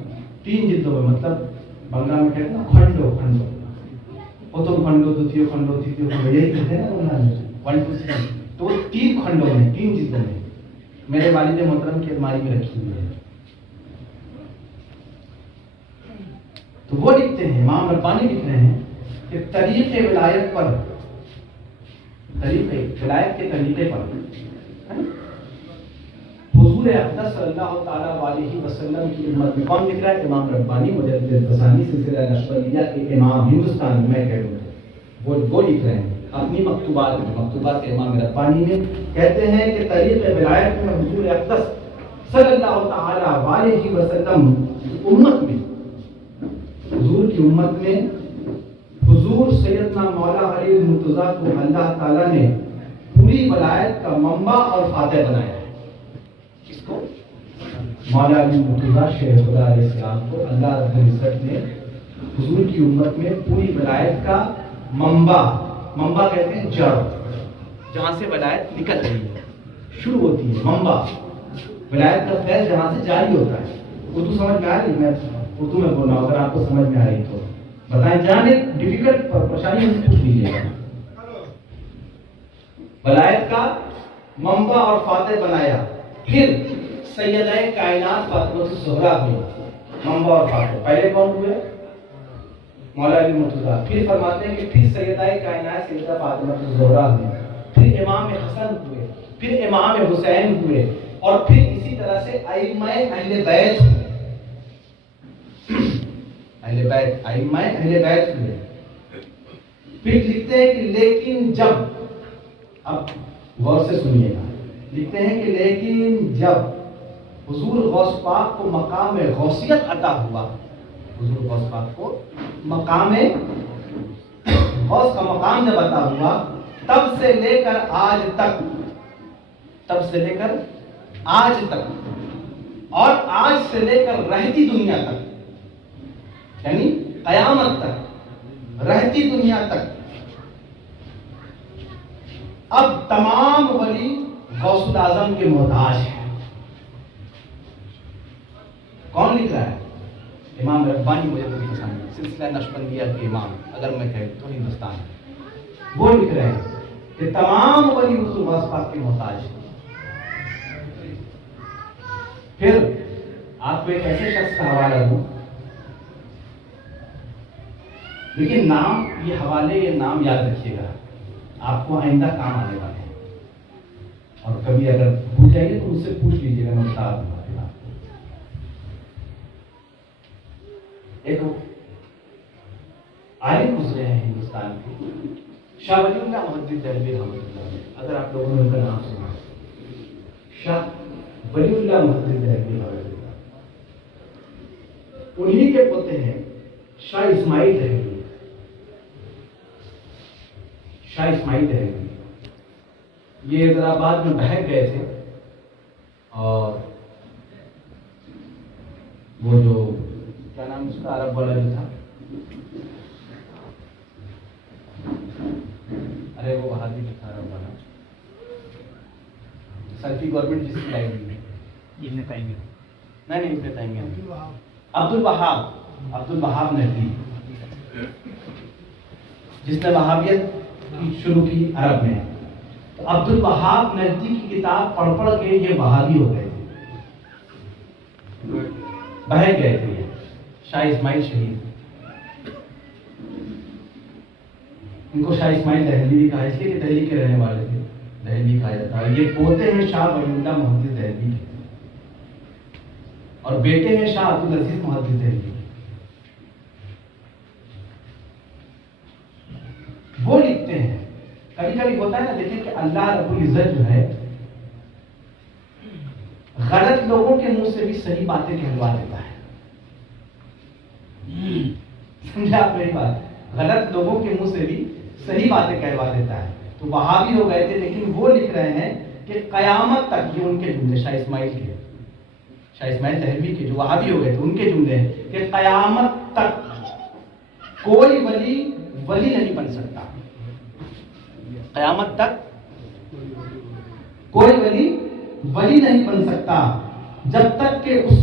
3 جلدوں میں، مطلب بنگلہ میں کہتے ہیں کھنڈو پرتم کھنڈو، دوتیو کھنڈو، تیتیو کھنڈو، یہی کہتے ہیں نا بنگلہ میں 1 2 3. تو وہ 3 کھنڈوں میں، 3 جلدوں میں میرے والد محترم کی الماری میں رکھی ہوئی ہے. تو وہ لکھتے ہیں، امام ربانی لکھ رہے ہیں کہ طریق ولایت پر، ولایت کے طریقے پر حضور اقدس صلی اللہ تعالیٰ علیہ وسلم کی امت میں کون لکھ رہا ہے؟ امام ربانی مجدد ثانی سلسلہ نقشبندیہ کے امام ہندوستان میں کہہ وہ لکھ رہے ہیں اپنی مکتوبات امام ربانی میں کہتے ہیں کہ طریق ولایت میں حضور اقدس صلی اللہ تعالیٰ علیہ وسلم کی امت میں، حضور کی امت میں حضور سیدنا مولا علی المرتضیٰ کو اللہ تعالیٰ نے پوری ولایت کا منبع اور فاتح بنایا ہے۔ کس کو؟ مولا علی المرتضیٰ شیخ خدا علیہ السلام کو اللہ رب العزت نے حضور کی امت میں پوری ولایت کا منبع کہتے ہیں جڑ، جہاں سے ولایت نکل رہی ہے، شروع ہوتی ہے، منبع ولایت کا فیض جہاں سے جاری ہوتا ہے۔ اردو سمجھ میں آ رہی؟ میں اردو میں بول رہا ہوں، اگر آپ کو سمجھ میں آ رہی تو بتائیں، جہاں ڈیفیکلٹ پریشانی سے پوچھ لیجیے گا۔ ولایت کا منبع اور فاتح بنایا، پھر سیدہ کائنات فاطمہ الزہرا ہوئی، منبع اور فاتح۔ پہلے کون ہوئے؟ مولا علی مرتضیٰ۔ پھر فرماتے ہیں کہ پھر سیدہ کائنات سیدہ فاطمہ الزہرا ہوئی، پھر امام حسن ہوئے، پھر امام حسین ہوئے، اور پھر اسی طرح سے ائمہ اہل بیت ہوئے، ائمہ اہل بیت ہوئے۔ پھر لکھتے ہیں کہ لیکن جب، اب غور سے سنیے گا، لکھتے ہیں کہ لیکن جب حضور غوث پاک کو مقام غوثیت عطا ہوا، حضور غوث پاک کو مقام غوث کا مقام جب عطا ہوا، تب سے لے کر آج تک، اور آج سے لے کر رہتی دنیا تک، یعنی قیامت تک، رہتی دنیا تک، اب تمام ولی غوث الاعظم کے محتاج ہیں۔ کون لکھ رہا ہے؟ امام ربانی مجدد ثانی سلسلہ نقشبندیہ کے امام، اگر میں کہوں تو ہندوستان، وہ لکھ رہے ہیں کہ تمام ولی حضور غوث پاک کے محتاج ہیں۔ پھر آپ کو ایک ایسے شخص کا حوالہ دوں، لیکن نام، یہ حوالے، یہ نام یاد رکھیے گا، آپ کو آئندہ کام آنے والے ہیں، اور کبھی اگر بھول جائیے تو مجھ سے پوچھ لیجیے گا، میں بتا دوں گا۔ ایک عالم گزرے ہیں ہندوستان کے، شاہ ولی اللہ محدث دہلوی رحمۃ اللہ علیہ، اگر آپ لوگوں نے ان کا نام سنا، شاہ ولی اللہ محدث دہلوی رحمۃ اللہ، انہی کے پوتے ہیں شاہ اسماعیل دہلوی۔ شاہ اسماعیل دہلوی یہ حیدرآباد میں بہک گئے تھے، اور وہ جو کیا نام اس کا، عرب والا جو تھا، ارے وہ وہابی جو تھا عرب والا، سلفی گورنمنٹ جس کی لائی ہوئی، ابن تیمیہ، نہیں ابن تیمیہ، عبد الوہاب نجدی، جس نے وہابیت شروع کی عرب میں۔ تو عبد الوہاب نجدی کی کتاب پڑھ پڑھ کے یہ وہابی ہو گئے تھے، بہک گئے تھے۔ شاہ اسماعیل شہید، ان کو شاہ اسماعیل دہلوی بھی کہا، اس لیے کہ دہلی کے رہنے والے تھے، دہلوی کہا جاتا ہے۔ یہ پوتے ہیں شاہ ولی اللہ محدث دہلوی کے، اور بیٹے ہیں شاہ عبد العزیز محدث دہلوی۔ وہ لکھتے ہیں، کبھی کبھی ہوتا ہے نا، دیکھیں کہ اللہ رب العزت جو ہے غلط لوگوں کے منہ سے بھی صحیح باتیں کہلوا دیتا ہے، سمجھا آپ میری بات؟ غلط لوگوں کے منہ سے بھی صحیح باتیں کہلوا دیتا ہے۔ تو وہابی ہو گئے تھے، لیکن وہ لکھ رہے ہیں کہ قیامت تک، یہ ان کے جملے شاہ اسماعیل دہلوی کے جو وہابی ہو گئے تھے، ان کے جملے ہیں کہ قیامت تک کوئی ولی نہیں بن سکتا، قیامت تک کوئی ولی نہیں بن سکتا، جب تک کہ اس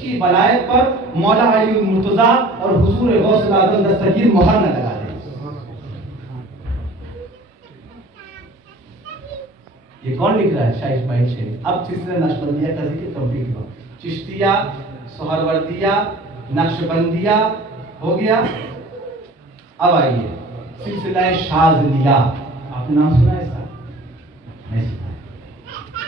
کی ولایت پر مولا علی المرتضیٰ اور حضور غوث الاعظم دستگیر مہر نہ لگا دے۔ یہ کون لکھ رہا ہے؟ شاہ اسماعیل شہید۔ اب سلسلہ نقشبندیہ کا ذکر کمپلیٹ ہوا، چشتیہ، سہروردیہ، نقشبندیہ ہو گیا۔ اب آئیے سلسلہ شاذلیہ، آپ نے نام سنا ہے اس کا؟ نہیں سنا ہے۔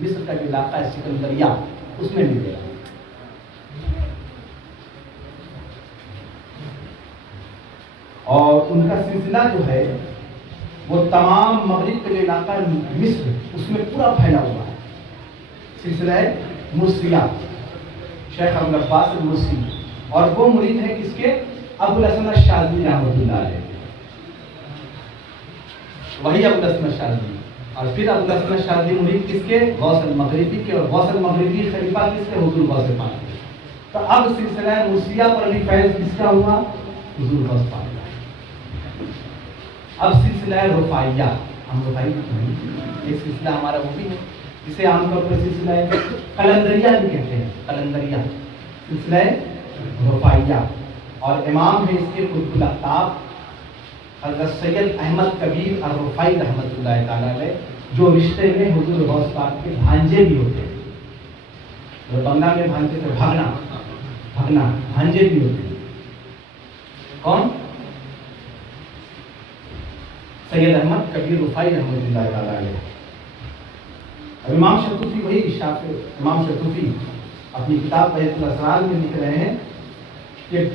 مصر کا جو علاقہ ہے سکندریہ، اس میں ملے گا۔ اور ان کا سلسلہ جو ہے وہ تمام مغرب کا جو علاقہ ہے مصر، اس میں پورا پھیلا ہوا ہے۔ سلسلہ ہے مرسیہ، شیخ ابو العباس المرسی، اور وہ مرید ہے کس کے؟ ابو الحسن الشاذلی رحمۃ اللہ علیہ، وہی ابو الحسن الشاذلی۔ اور پھر ابو الحسن الشاذلی مرید کس کے؟ غوث المغربی کے، اور غوث المغربی خلیفہ کس کے؟ حضور غوث پاک کے۔ تو اب سلسلہ مرسیہ پر بھی فیض کس کا ہوا؟ حضور غوث پاک کا۔ اب سلسلہ رفاعیہ، ہم رفاعی ایک سلسلہ ہمارا وہ بھی ہے، جسے عام طور پر سلسلہ قلندریہ بھی کہتے ہیں، قلندریہ سلسلہ رفاعیہ، اور امام ہے اس کے قطب الاقطاب حضرت سید احمد کبیر الرفاعی رحمۃ اللہ تعالیٰ علیہ، جو رشتے میں حضور غوث پاک کے بھانجے بھی ہوتے ہیں۔ جو بنگلہ میں بھانجے سے بھاگنا بھانجے بھی ہوتے ہیں۔ کون؟ سید احمد کبیر رفاعی رحمۃ اللہ تعالیٰ علیہ۔ امام شطوفی، وہی امام شطوفی اپنی کتاب بحیرۃ الاسرار میں لکھ رہے ہیں کہ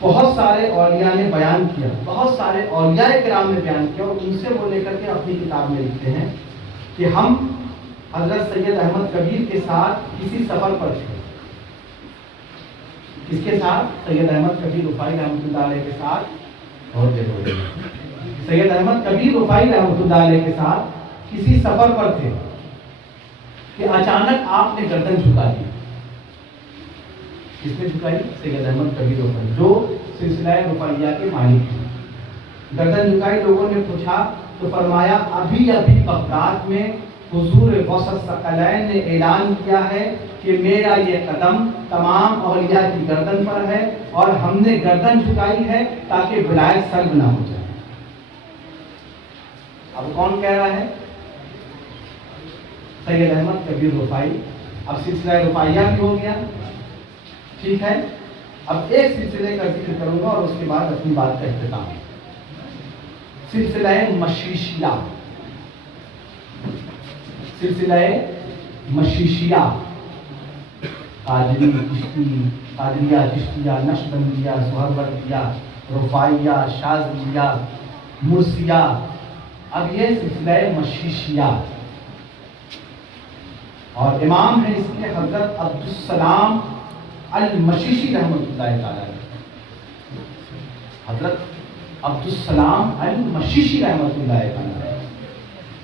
بہت سارے اولیاء نے بیان کیا، بہت سارے اولیاء کرام نے بیان کیا، اور ان سے وہ لے کر کے اپنی کتاب میں لکھتے ہیں کہ ہم حضرت سید احمد کبیر کے ساتھ کسی سفر پر تھے۔ کس کے ساتھ؟ سید احمد کبیر رفاعی رحمۃ اللہ علیہ کے ساتھ، اور سید احمد کبیر رفاعی رحمۃ اللہ علیہ کے ساتھ کسی سفر پر تھے کہ اچانک آپ نے گردن جھکا دی۔ کس نے جھکائی؟ سید احمد کبیر رفاعی، جو سلسلہ رفاعیہ کے مالک ہیں۔ گردن جھکائی، لوگوں نے پوچھا تو فرمایا ابھی بغداد میں حضور غوث الثقلین نے اعلان کیا ہے کہ میرا یہ قدم تمام اولیاء کی گردن پر ہے، اور ہم نے گردن جھکائی ہے تاکہ ولایت سلب نہ ہو جائے۔ اب کون کہہ رہا ہے؟ سید احمد کبیر رفاعی۔ اب سلسلہ رفاعیہ بھی ہو گیا، ٹھیک ہے۔ اب ایک سلسلے کا ذکر کروں گا اور اس کے بعد اپنی بات کا اختتام۔ سلسلہ مشیشیہ، سلسلہ مشیشیہ، قادری، چشتی، قادریہ، چشتیہ، نقشبندیہ، سہروردیہ، رفاعیہ، شاذلیہ، مرسیہ۔ اب یہ سلسلہ مشیشیہ، اور امام ہے اس کے حضرت عبدالسلام المشیشی رحمۃ اللہ تعالیٰ علیہ۔ حضرت عبدالسلام المشیشی رحمۃ اللہ تعالیٰ،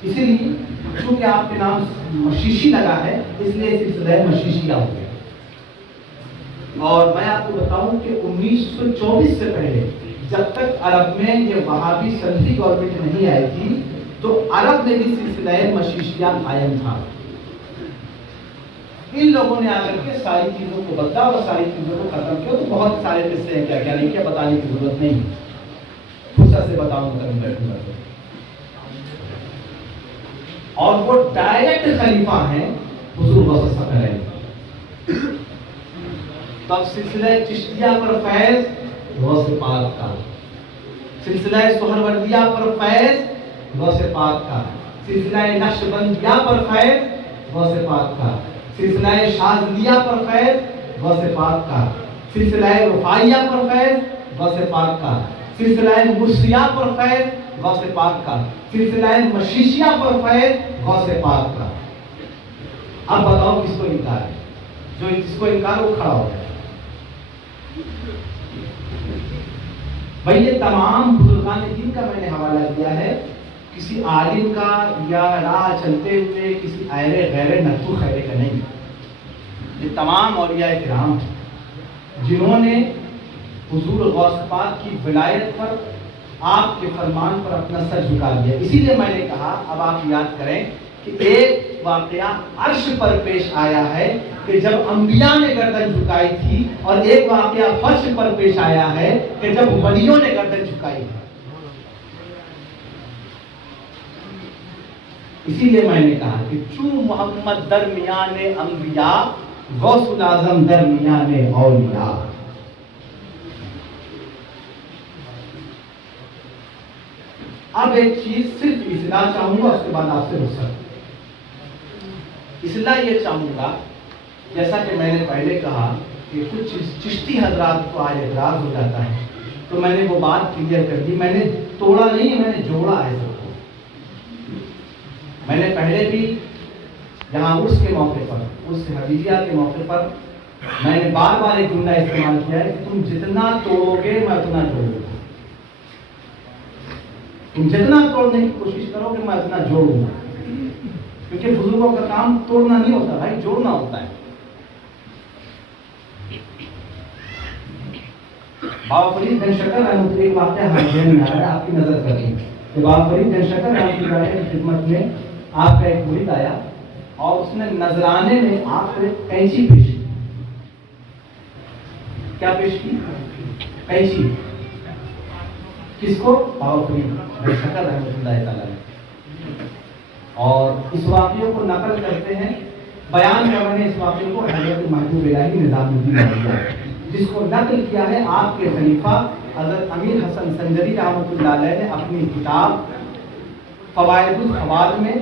اسی لیے چونکہ آپ کے نام مشیشی لگا ہے اس لیے سلسلہ مشیشیہ ہو گیا۔ اور میں آپ کو بتاؤں کہ 1924 سے پہلے جب تک عرب میں یہ وہابی سلفی گورنمنٹ نہیں آئی تھی تو عرب میں بھی سلسلہ مشیشیہ قائم تھا۔ ان لوگوں نے آ کر کے ساری چیزوں کو بدلا اور ساری چیزوں کو ختم کیا۔ تو بہت سارے قصے ہیں، کیا کیا نہیں کیا بتانے کی ضرورت نہیں، فرصت سے بتاؤں گا۔ اور وہ ڈائریکٹ خلیفہ ہیں حضور غوث الثقلین۔ تب سلسلہ چشتیہ پر فیض غوث پاک کا، سلسلہ سہروردیہ پر فیض غوث پاک کا، سلسلہ نقشبندیہ پر فیض غوث پاک کا، سلسلہ شاذلیہ پر فیض غوث پاک کا، سلسلہ رفاعیہ پر فیض غوث پاک کا، سلسلہ مرسیہ پر فیض غوث پاک کا، سلسلہ مشیشیہ پر فیض غوث پاک کا۔ اب بتاؤ کس کو انکار ہے؟ جو جس کو انکار وہ کھڑا ہو جائے۔ بھائی یہ تمام بزرگان دین کا میں نے حوالہ دیا ہے، کسی عالم کا یا راہ چلتے ہوئے کسی غیر نتو خیرے کا نہیں۔ یہ تمام اولیاء کرام جنہوں نے حضور غوث پاک کی ولایت پر، آپ کے فرمان پر اپنا سر جھکا دیا۔ اسی لیے میں نے کہا اب آپ یاد کریں کہ ایک واقعہ عرش پر پیش آیا ہے کہ جب انبیاء نے گردن جھکائی تھی، اور ایک واقعہ فرش پر پیش آیا ہے کہ جب ولیوں نے گردن جھکائی ہے۔ اسی لیے میں نے کہا کہ چوں محمد درمیان انبیاء، غوث الاعظم درمیان اولیاء۔ اب ایک چیز صرف اصلاح چاہوں گا، اس کے بعد آپ سے رخصت۔ اس لیے یہ چاہوں گا، جیسا کہ میں نے پہلے کہا کہ کچھ چشتی حضرات کو آج اعتراض ہو جاتا ہے، تو میں نے وہ بات کلیئر کر دی. میں نے توڑا نہیں، میں نے جوڑا ہے سب کو. میں نے پہلے بھی جہاں عرس کے موقع پر، عرس حدیبیہ کے موقع پر میں نے بار بار ایک جملہ استعمال کیا ہے کہ تم جتنا توڑو گے میں اتنا جوڑوں گا. تم جتنا توڑنے کی کوشش کرو گے میں اتنا جوڑوں گا. کیونکہ بزرگوں کا کام توڑنا نہیں ہوتا بھائی، جوڑنا ہوتا ہے. بابا فرید بن شکر رحمۃ اللہ، ایک واقعہ ہمارے میں آ رہا ہے، آپ کی نظر کر دیں کہ بابا فرید بن شکر رحمۃ اللہ کی خدمت میں آپ کا ایک مرید آیا اور اس نے نذرانے میں آپ کو ایک قینچی پیش کی. کیا پیش کی؟ قینچی. کس کو؟ بابا فرید بن شکر رحمۃ اللہ تعالیٰ نے. اور اس واقعے کو نقل کرتے ہیں، بیان کر رہے ہیں اس واقعے کو حضرت محبوب الہی نظام الدین علیہ، جس کو نقل کیا ہے آپ کے خلیفہ حضرت امیر حسن سنجری رحمۃ اللہ علیہ نے اپنی کتاب فوائد الفوائد میں،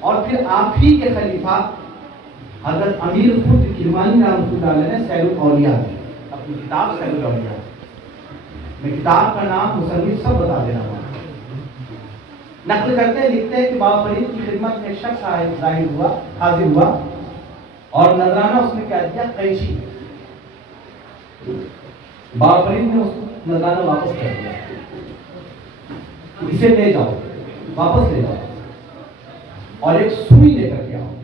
اور پھر آپ ہی کے خلیفہ حضرت امیر خود کرمانی رحمۃ اللہ علیہ نے سیر الاولیاء میں، اپنی کتاب سیر الاولیاء میں. کتاب کا نام مصنف سب بتا دینا ہوا. نقل کرتے ہیں، لکھتے ہیں کہ بابا فرید کی خدمت میں ایک شخص حاضر ہوا اور نذرانہ اس نے کیا دیا؟ قینچی. بابا فرید نے اس کو نذرانہ واپس کر دیا، اسے لے جاؤ، واپس لے جاؤ اور ایک سوئی لے کر کے آؤ.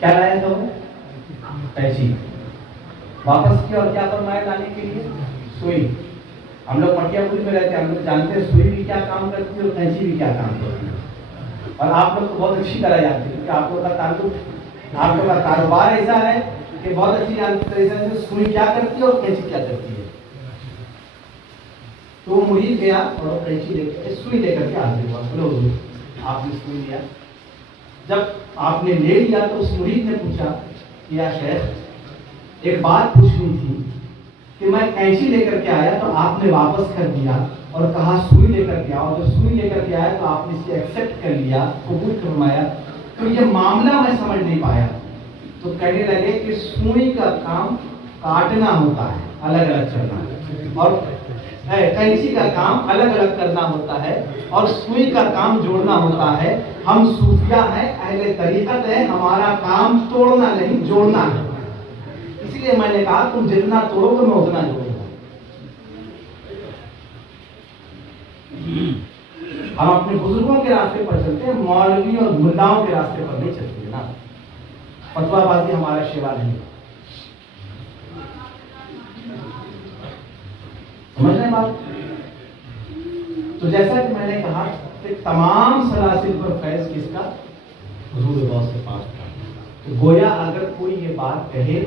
کیا لایا تھا وہ؟ قینچی. واپس کیا اور کیا فرمایا لانے کے لیے؟ سوئی. ہم لوگ مٹیا پوری میں رہتے ہیں، ہم لوگ جانتے ہیں سوئی بھی کیا کام کرتی ہے اور قینچی بھی کیا کام کرتی ہے. اور آپ لوگ تو بہت اچھی طرح جانتے ہیں کہ آپ لوگ کا تعلق، آپ لوگ کا کاروبار ایسا ہے کہ بہت اچھی طرح سے سوئی کیا کرتی ہے اور قینچی کیا کرتی ہے. تو وہ مرید گیا اور قینچی لے کر سوئی لے کر کے حاضر ہوا. بولو حضور آپ نے سوئی لیا. جب آپ نے لے لیا تو اس مرید نے پوچھا کہ یا شیخ ایک بات پوچھنی تھی کہ میں قینچی لے کر کے آیا تو آپ نے واپس کر دیا اور کہا سوئی لے کر کے آؤ. جب سوئی لے کر کے آیا تو آپ نے اسے ایکسیپٹ کر لیا، قبول فرمایا، تو یہ معاملہ میں سمجھ نہیں پایا. تو کہنے لگے کہ سوئی کا کام کاٹنا ہوتا ہے، الگ الگ کرنا، اور قینچی کا کام الگ الگ کرنا ہوتا ہے، اور سوئی کا کام جوڑنا ہوتا ہے. ہم صوفیہ ہیں، اہل طریقت ہے، ہمارا کام توڑنا نہیں جوڑنا ہے. اس لیے میں نے کہا تم جتنا توڑو گے میں اتنا جوڑوں گا. ہم اپنے بزرگوں کے راستے پر چلتے ہیں، مولوی اور ملاؤں کے راستے پر نہیں چلتے نا. فتویٰ بازی ہمارا شیوا نہیں. سمجھ رہے بات؟ تو جیسا کہ میں نے کہا کہ تمام سلاسل پر فیض کس کا؟ حضور غوث پاک کا. تو گویا اگر کوئی یہ بات کہے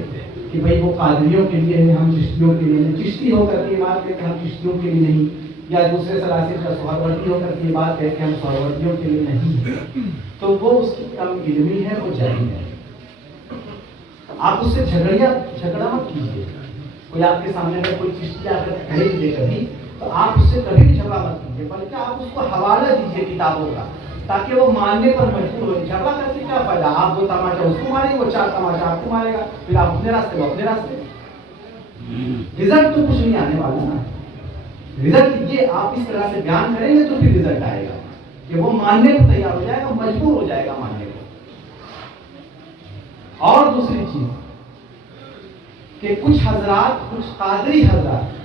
کہ بھئی وہ قادریوں کے لیے ہے، ہم چشتیوں کے لیے نہیں، چشتی ہو کر کے یہ بات کہے کہ ہم چشتیوں کے لیے نہیں، یا دوسرے سلاسل کا سہروردی ہو کر کے یہ بات کہے کہ ہم سہروردیوں کے لیے نہیں، تو وہ اس کی کم علمی ہے، وہ جاہل ہے. آپ اس سے جھگڑا مت کیجیے. کوئی آپ کے سامنے اگر کوئی چشتی آ کر کہے دے کبھی، تو آپ اس سے کبھی بھی جھگڑا مت کیجیے، بلکہ آپ اس کو حوالہ دیجیے کتابوں کا، تاکہ وہ ماننے پر مجبور ہو. جھگڑا کر کے کیا فائدہ؟ آپ 2 تماچا اس کو ماریں گے، وہ 4 تماچا آپ کو مارے گا، پھر آپ اپنے راستے، وہ اپنے راستے. رزلٹ تو کچھ نہیں آنے والا نا. رزلٹ یہ آپ اس طرح سے بیان کریں گے تو پھر رزلٹ آئے گا کہ وہ ماننے کو تیار ہو جائے گا، مجبور ہو جائے گا ماننے کو. اور دوسری چیز کہ کچھ حضرات، کچھ قادری حضرات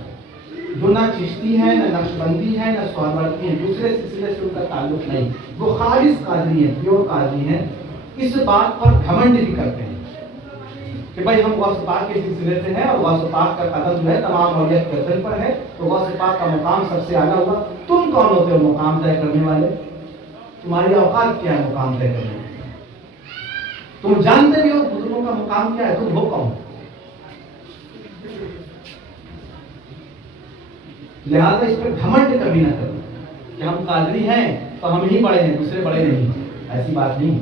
جو نہ چشتی ہے، نہ نقشبندی ہے، نہ سہروردی ہیں، دوسرے سلسلے سے ان کا تعلق نہیں، وہ خالص قادری ہیں، پیور قادری ہیں. اس بات پر گھمنڈ بھی کرتے ہیں کہ بھائی ہم غوث پاک کے سلسلے سے ہیں اور غوث پاک کا قدم جو ہے تمام اولیاء کے قدم پر ہے، تو غوث پاک کا مقام سب سے اعلیٰ ہوا. تم کون ہوتے ہو مقام طے کرنے والے؟ تمہاری اوقات کیا ہے مقام طے کرنے؟ تم جانتے بھی ہو بزرگوں کا مقام کیا ہے، تم ہو کون؟ لہٰذا اس پہ گھمنڈ کبھی نہ کرو کہ ہم قادری ہیں تو ہم ہی بڑے ہیں، دوسرے بڑے نہیں. ایسی بات نہیں.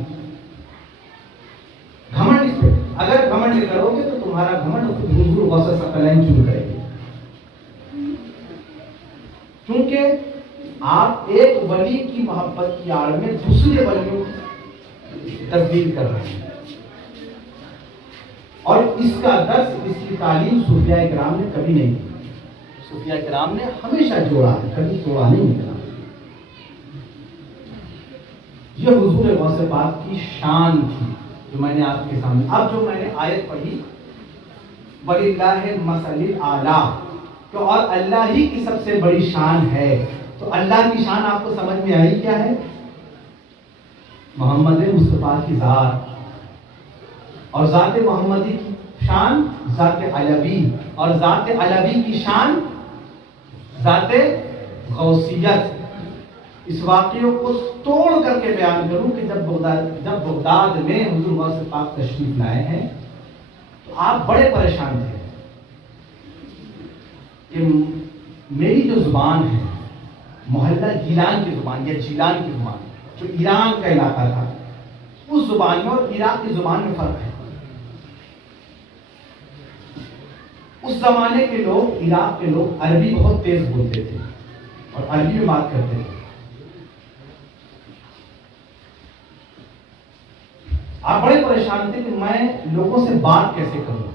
گھمنڈ اس پہ اگر گھمنڈ کرو گے تو تمہارا گھمنڈ حضور غوث ثقلین چون کرے گی. کیونکہ آپ ایک ولی کی محبت کی آڑ میں دوسرے ولیوں تسلیم کر رہے ہیں. اور اس کا درس، اس کی تعلیم صوفیاء کرام نے کبھی نہیں دی. صوفیاء کرام نے ہمیشہ جوڑا ہے، کبھی توڑا نہیں نکلا. یہ حضور غوث پاک کی شان تھی جو میں نے آپ کے سامنے. اب جو میں نے آیت پڑھی وَلِلَّهِ الْمَثَلُ الْأَعْلَىٰ، تو اور اللہ ہی کی سب سے بڑی شان ہے. تو اللہ کی شان آپ کو سمجھ میں آئی کیا ہے؟ محمد مصطفیٰ کی ذات، اور ذات محمدی کی شان ذات علوی، اور ذات علوی کی شان ذات غوثیت. اس واقعے کو توڑ کر کے بیان کروں کہ جب بغداد میں حضور غوث پاک تشریف لائے ہیں تو آپ بڑے پریشان تھے کہ میری جو زبان ہے محلہ گیلان کی زبان یا جیلان کی زبان جو ایران کا علاقہ تھا، اس زبان میں اور عراق کی زبان میں فرق ہے. اس زمانے کے لوگ، عراق کے لوگ عربی بہت تیز بولتے تھے اور عربی میں بات کرتے تھے. آپ بڑے پریشان تھے کہ میں لوگوں سے بات کیسے کروں،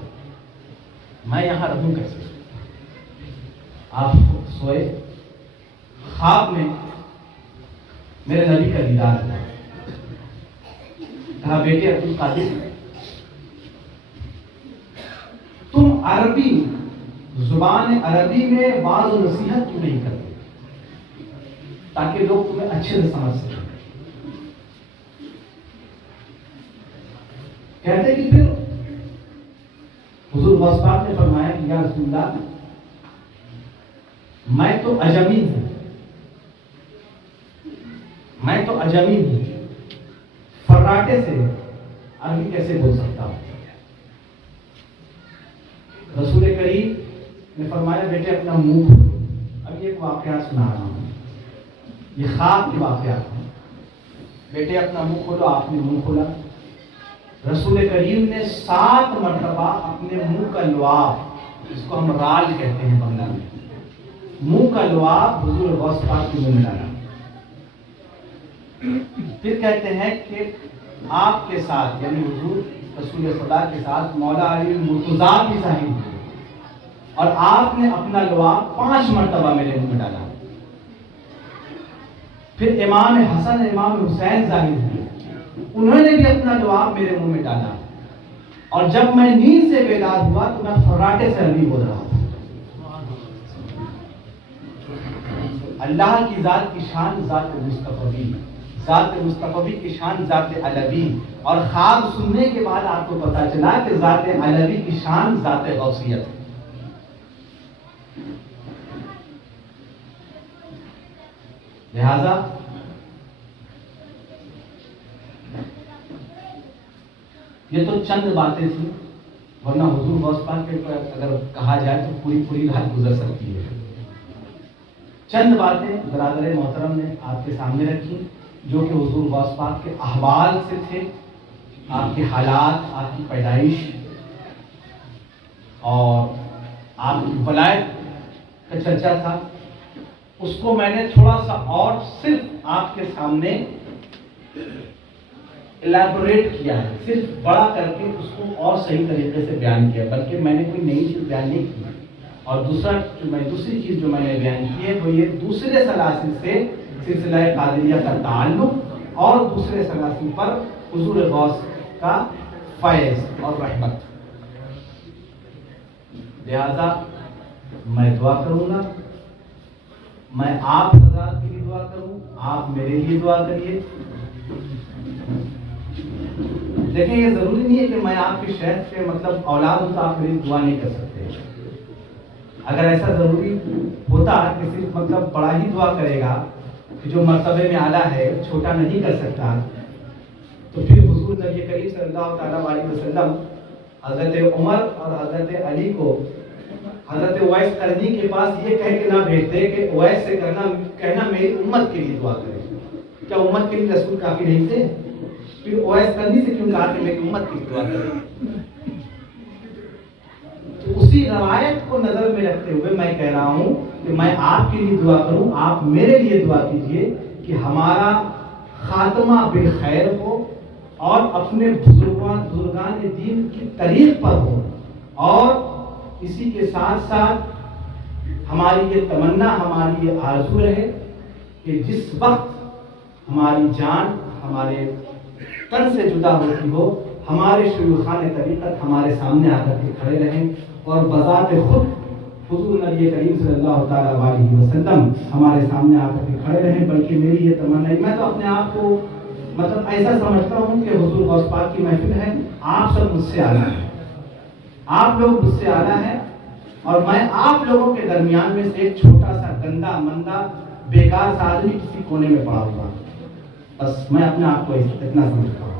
میں یہاں رہوں کیسے. آپ سوئے، خواب میں میرے نبی کا دیدار ہوا. کہا بیٹے عبد القادر، تم عربی زبان عربی میں وعظ و نصیحت کیوں نہیں کرتے تاکہ لوگ تمہیں اچھے سے سمجھ سکیں. کہتے کہ پھر حضور غوث پاک نے فرمایا کہ یا رسول اللہ، میں تو عجمی ہوں، میں تو عجمی ہوں، فراٹے سے عربی کیسے بول سکتا ہوں. رسول کریم نے فرمایا بیٹے اپنا منہ کھولو. اب یہ ایک واقعات سنا رہا ہوں، یہ خواب کے واقعات ہیں. بیٹے اپنا منہ کھولو. آپ نے منہ کھولا. رسول کریم نے 7 مرتبہ اپنے منہ کا لعاب، جس کو ہم رال کہتے ہیں بنگلہ میں، منہ کا لعاب حضور غوث پاک کے منہ میں ڈالا. پھر کہتے ہیں کہ آپ کے ساتھ یعنی حضور رسول خدا کے ساتھ مولا علی المرتضیٰ بھی ظاہر ہوئے اور آپ نے اپنا لعاب 5 مرتبہ میرے منہ میں ڈالا. پھر امام حسن امام حسین ظاہر ہوئے، انہوں نے بھی اپنا لعاب میرے منہ میں ڈالا. اور جب میں نیند سے بیدار ہوا تو میں فراٹے سے عربی بول رہا تھا. اللہ کی ذات کی شان ذات مصطفی، ذات مصطفی کی شان ذات علوی. اور خواب سننے کے بعد آپ کو پتا چلا کہ ذات علوی کی شان ذات غوثیت ہے. لہذا یہ تو چند باتیں تھیں، ورنہ حضور غوث پاک کے اگر کہا جائے تو پوری رات گزر سکتی ہے. چند باتیں برادر محترم نے آپ کے سامنے رکھی جو کہ حضور غوث پاک کے احوال سے تھے، آپ کے حالات، آپ کی پیدائش اور آپ کی ولایت کا چرچا تھا. اس کو میں نے تھوڑا سا اور صرف آپ کے سامنے الیبوریٹ کیا ہے، صرف بڑا کر کے اس کو اور صحیح طریقے سے بیان کیا، بلکہ میں نے کوئی نئی چیز بیان نہیں کی. اور دوسری چیز جو میں نے بیان کی ہے وہ یہ دوسرے سلاسل سے سلسلہ قادریہ کا تعلق اور دوسرے سلاسل پر حضور غوث کا فیض اور رحمت. لہذا میں دعا کروں گا، میں آپ حضرات کے لیے دعا کروں، آپ میرے لیے دعا کریے. دیکھیں یہ ضروری نہیں ہے کہ میں آپ کے شیخ کے مطلب اولاد ہوں تو آپ میری دعا نہیں کر سکتے. اگر ایسا ضروری ہوتا کہ صرف مطلب بڑا ہی دعا کرے گا کہ جو مرتبے میں اعلیٰ ہے چھوٹا نہیں کر سکتا، تو پھر حضور نبی کریم صلی اللہ تعالیٰ علیہ وسلم حضرت عمر اور حضرت علی کو حضرت اویس قرنی کے پاس یہ کہہ کے نہ بھیجتے کہ اویس سے کہنا میری امت کے لیے دعا کرے. کیا امت کے لیے رسول کافی نہیں تھے؟ پھر اویس قرنی سے کیوں کہا کہ میری امت کی دعا کرے؟ تو اسی روایت کو نظر میں رکھتے ہوئے میں کہہ رہا ہوں کہ میں آپ کے لیے دعا کروں، آپ میرے لیے دعا کیجیے کہ ہمارا خاتمہ بالخیر ہو اور اپنے بزرگان دین کی طریق پر ہو، اور اسی کے ساتھ ساتھ ہماری یہ تمنا، ہماری یہ آرزو رہے کہ جس وقت ہماری جان ہمارے تن سے جدا ہوتی ہو، ہمارے شیوخان طریقت ہمارے سامنے آ کر کے کھڑے رہیں اور بذات خود حضور نبی کریم صلی اللہ تعالیٰ علیہ وسلم ہمارے سامنے آ کر کے کھڑے رہیں۔ بلکہ میری یہ تمنا ہے، میں تو اپنے آپ کو مطلب ایسا سمجھتا ہوں کہ حضور غوث پاک کی محفل ہے، آپ سب مجھ سے اعلیٰ ہیں، آپ لوگ مجھ سے اعلیٰ ہیں، اور میں آپ لوگوں کے درمیان میں سے ایک چھوٹا سا گندا مندہ بیکار سا آدمی کسی کونے میں پڑا ہوا، بس میں اپنے آپ کو اتنا سمجھتا ہوں۔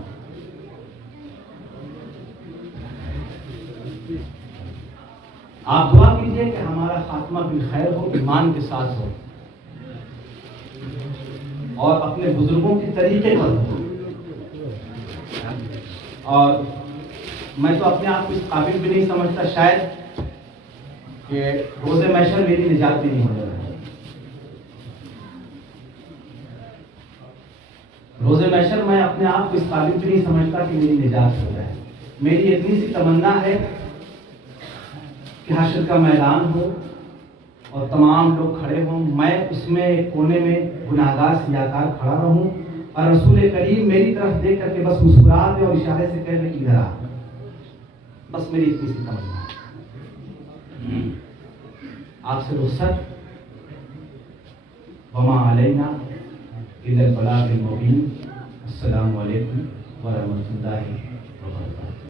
آپ دعا کیجئے کہ ہمارا خاتمہ بالخیر ہو، ایمان کے ساتھ ہو، اور اپنے بزرگوں کے طریقے پر ہو۔ اور میں تو اپنے آپ کو اس قابل بھی نہیں سمجھتا شاید کہ روز محشر میری نجات بھی نہیں ہو جائے۔ روز محشر میں اپنے آپ کو اس قابل بھی نہیں سمجھتا کہ میری نجات ہو جائے۔ میری اتنی سی تمنا ہے کہ حشر کا میدان ہو اور تمام لوگ کھڑے ہوں، میں اس میں ایک کونے میں گناہگار سیاکار کھڑا رہوں، اور رسول کریم میری طرف دیکھ کر کے بس مسکرا دے اور اشارے سے کہہ دے کہ ادھر آ۔ بس میری اتنی سی تمنا ہے۔ آپ سے رخصت، وما علینا الا البلاغ المبین۔ السلام علیکم ورحمۃ اللہ وبرکاتہ۔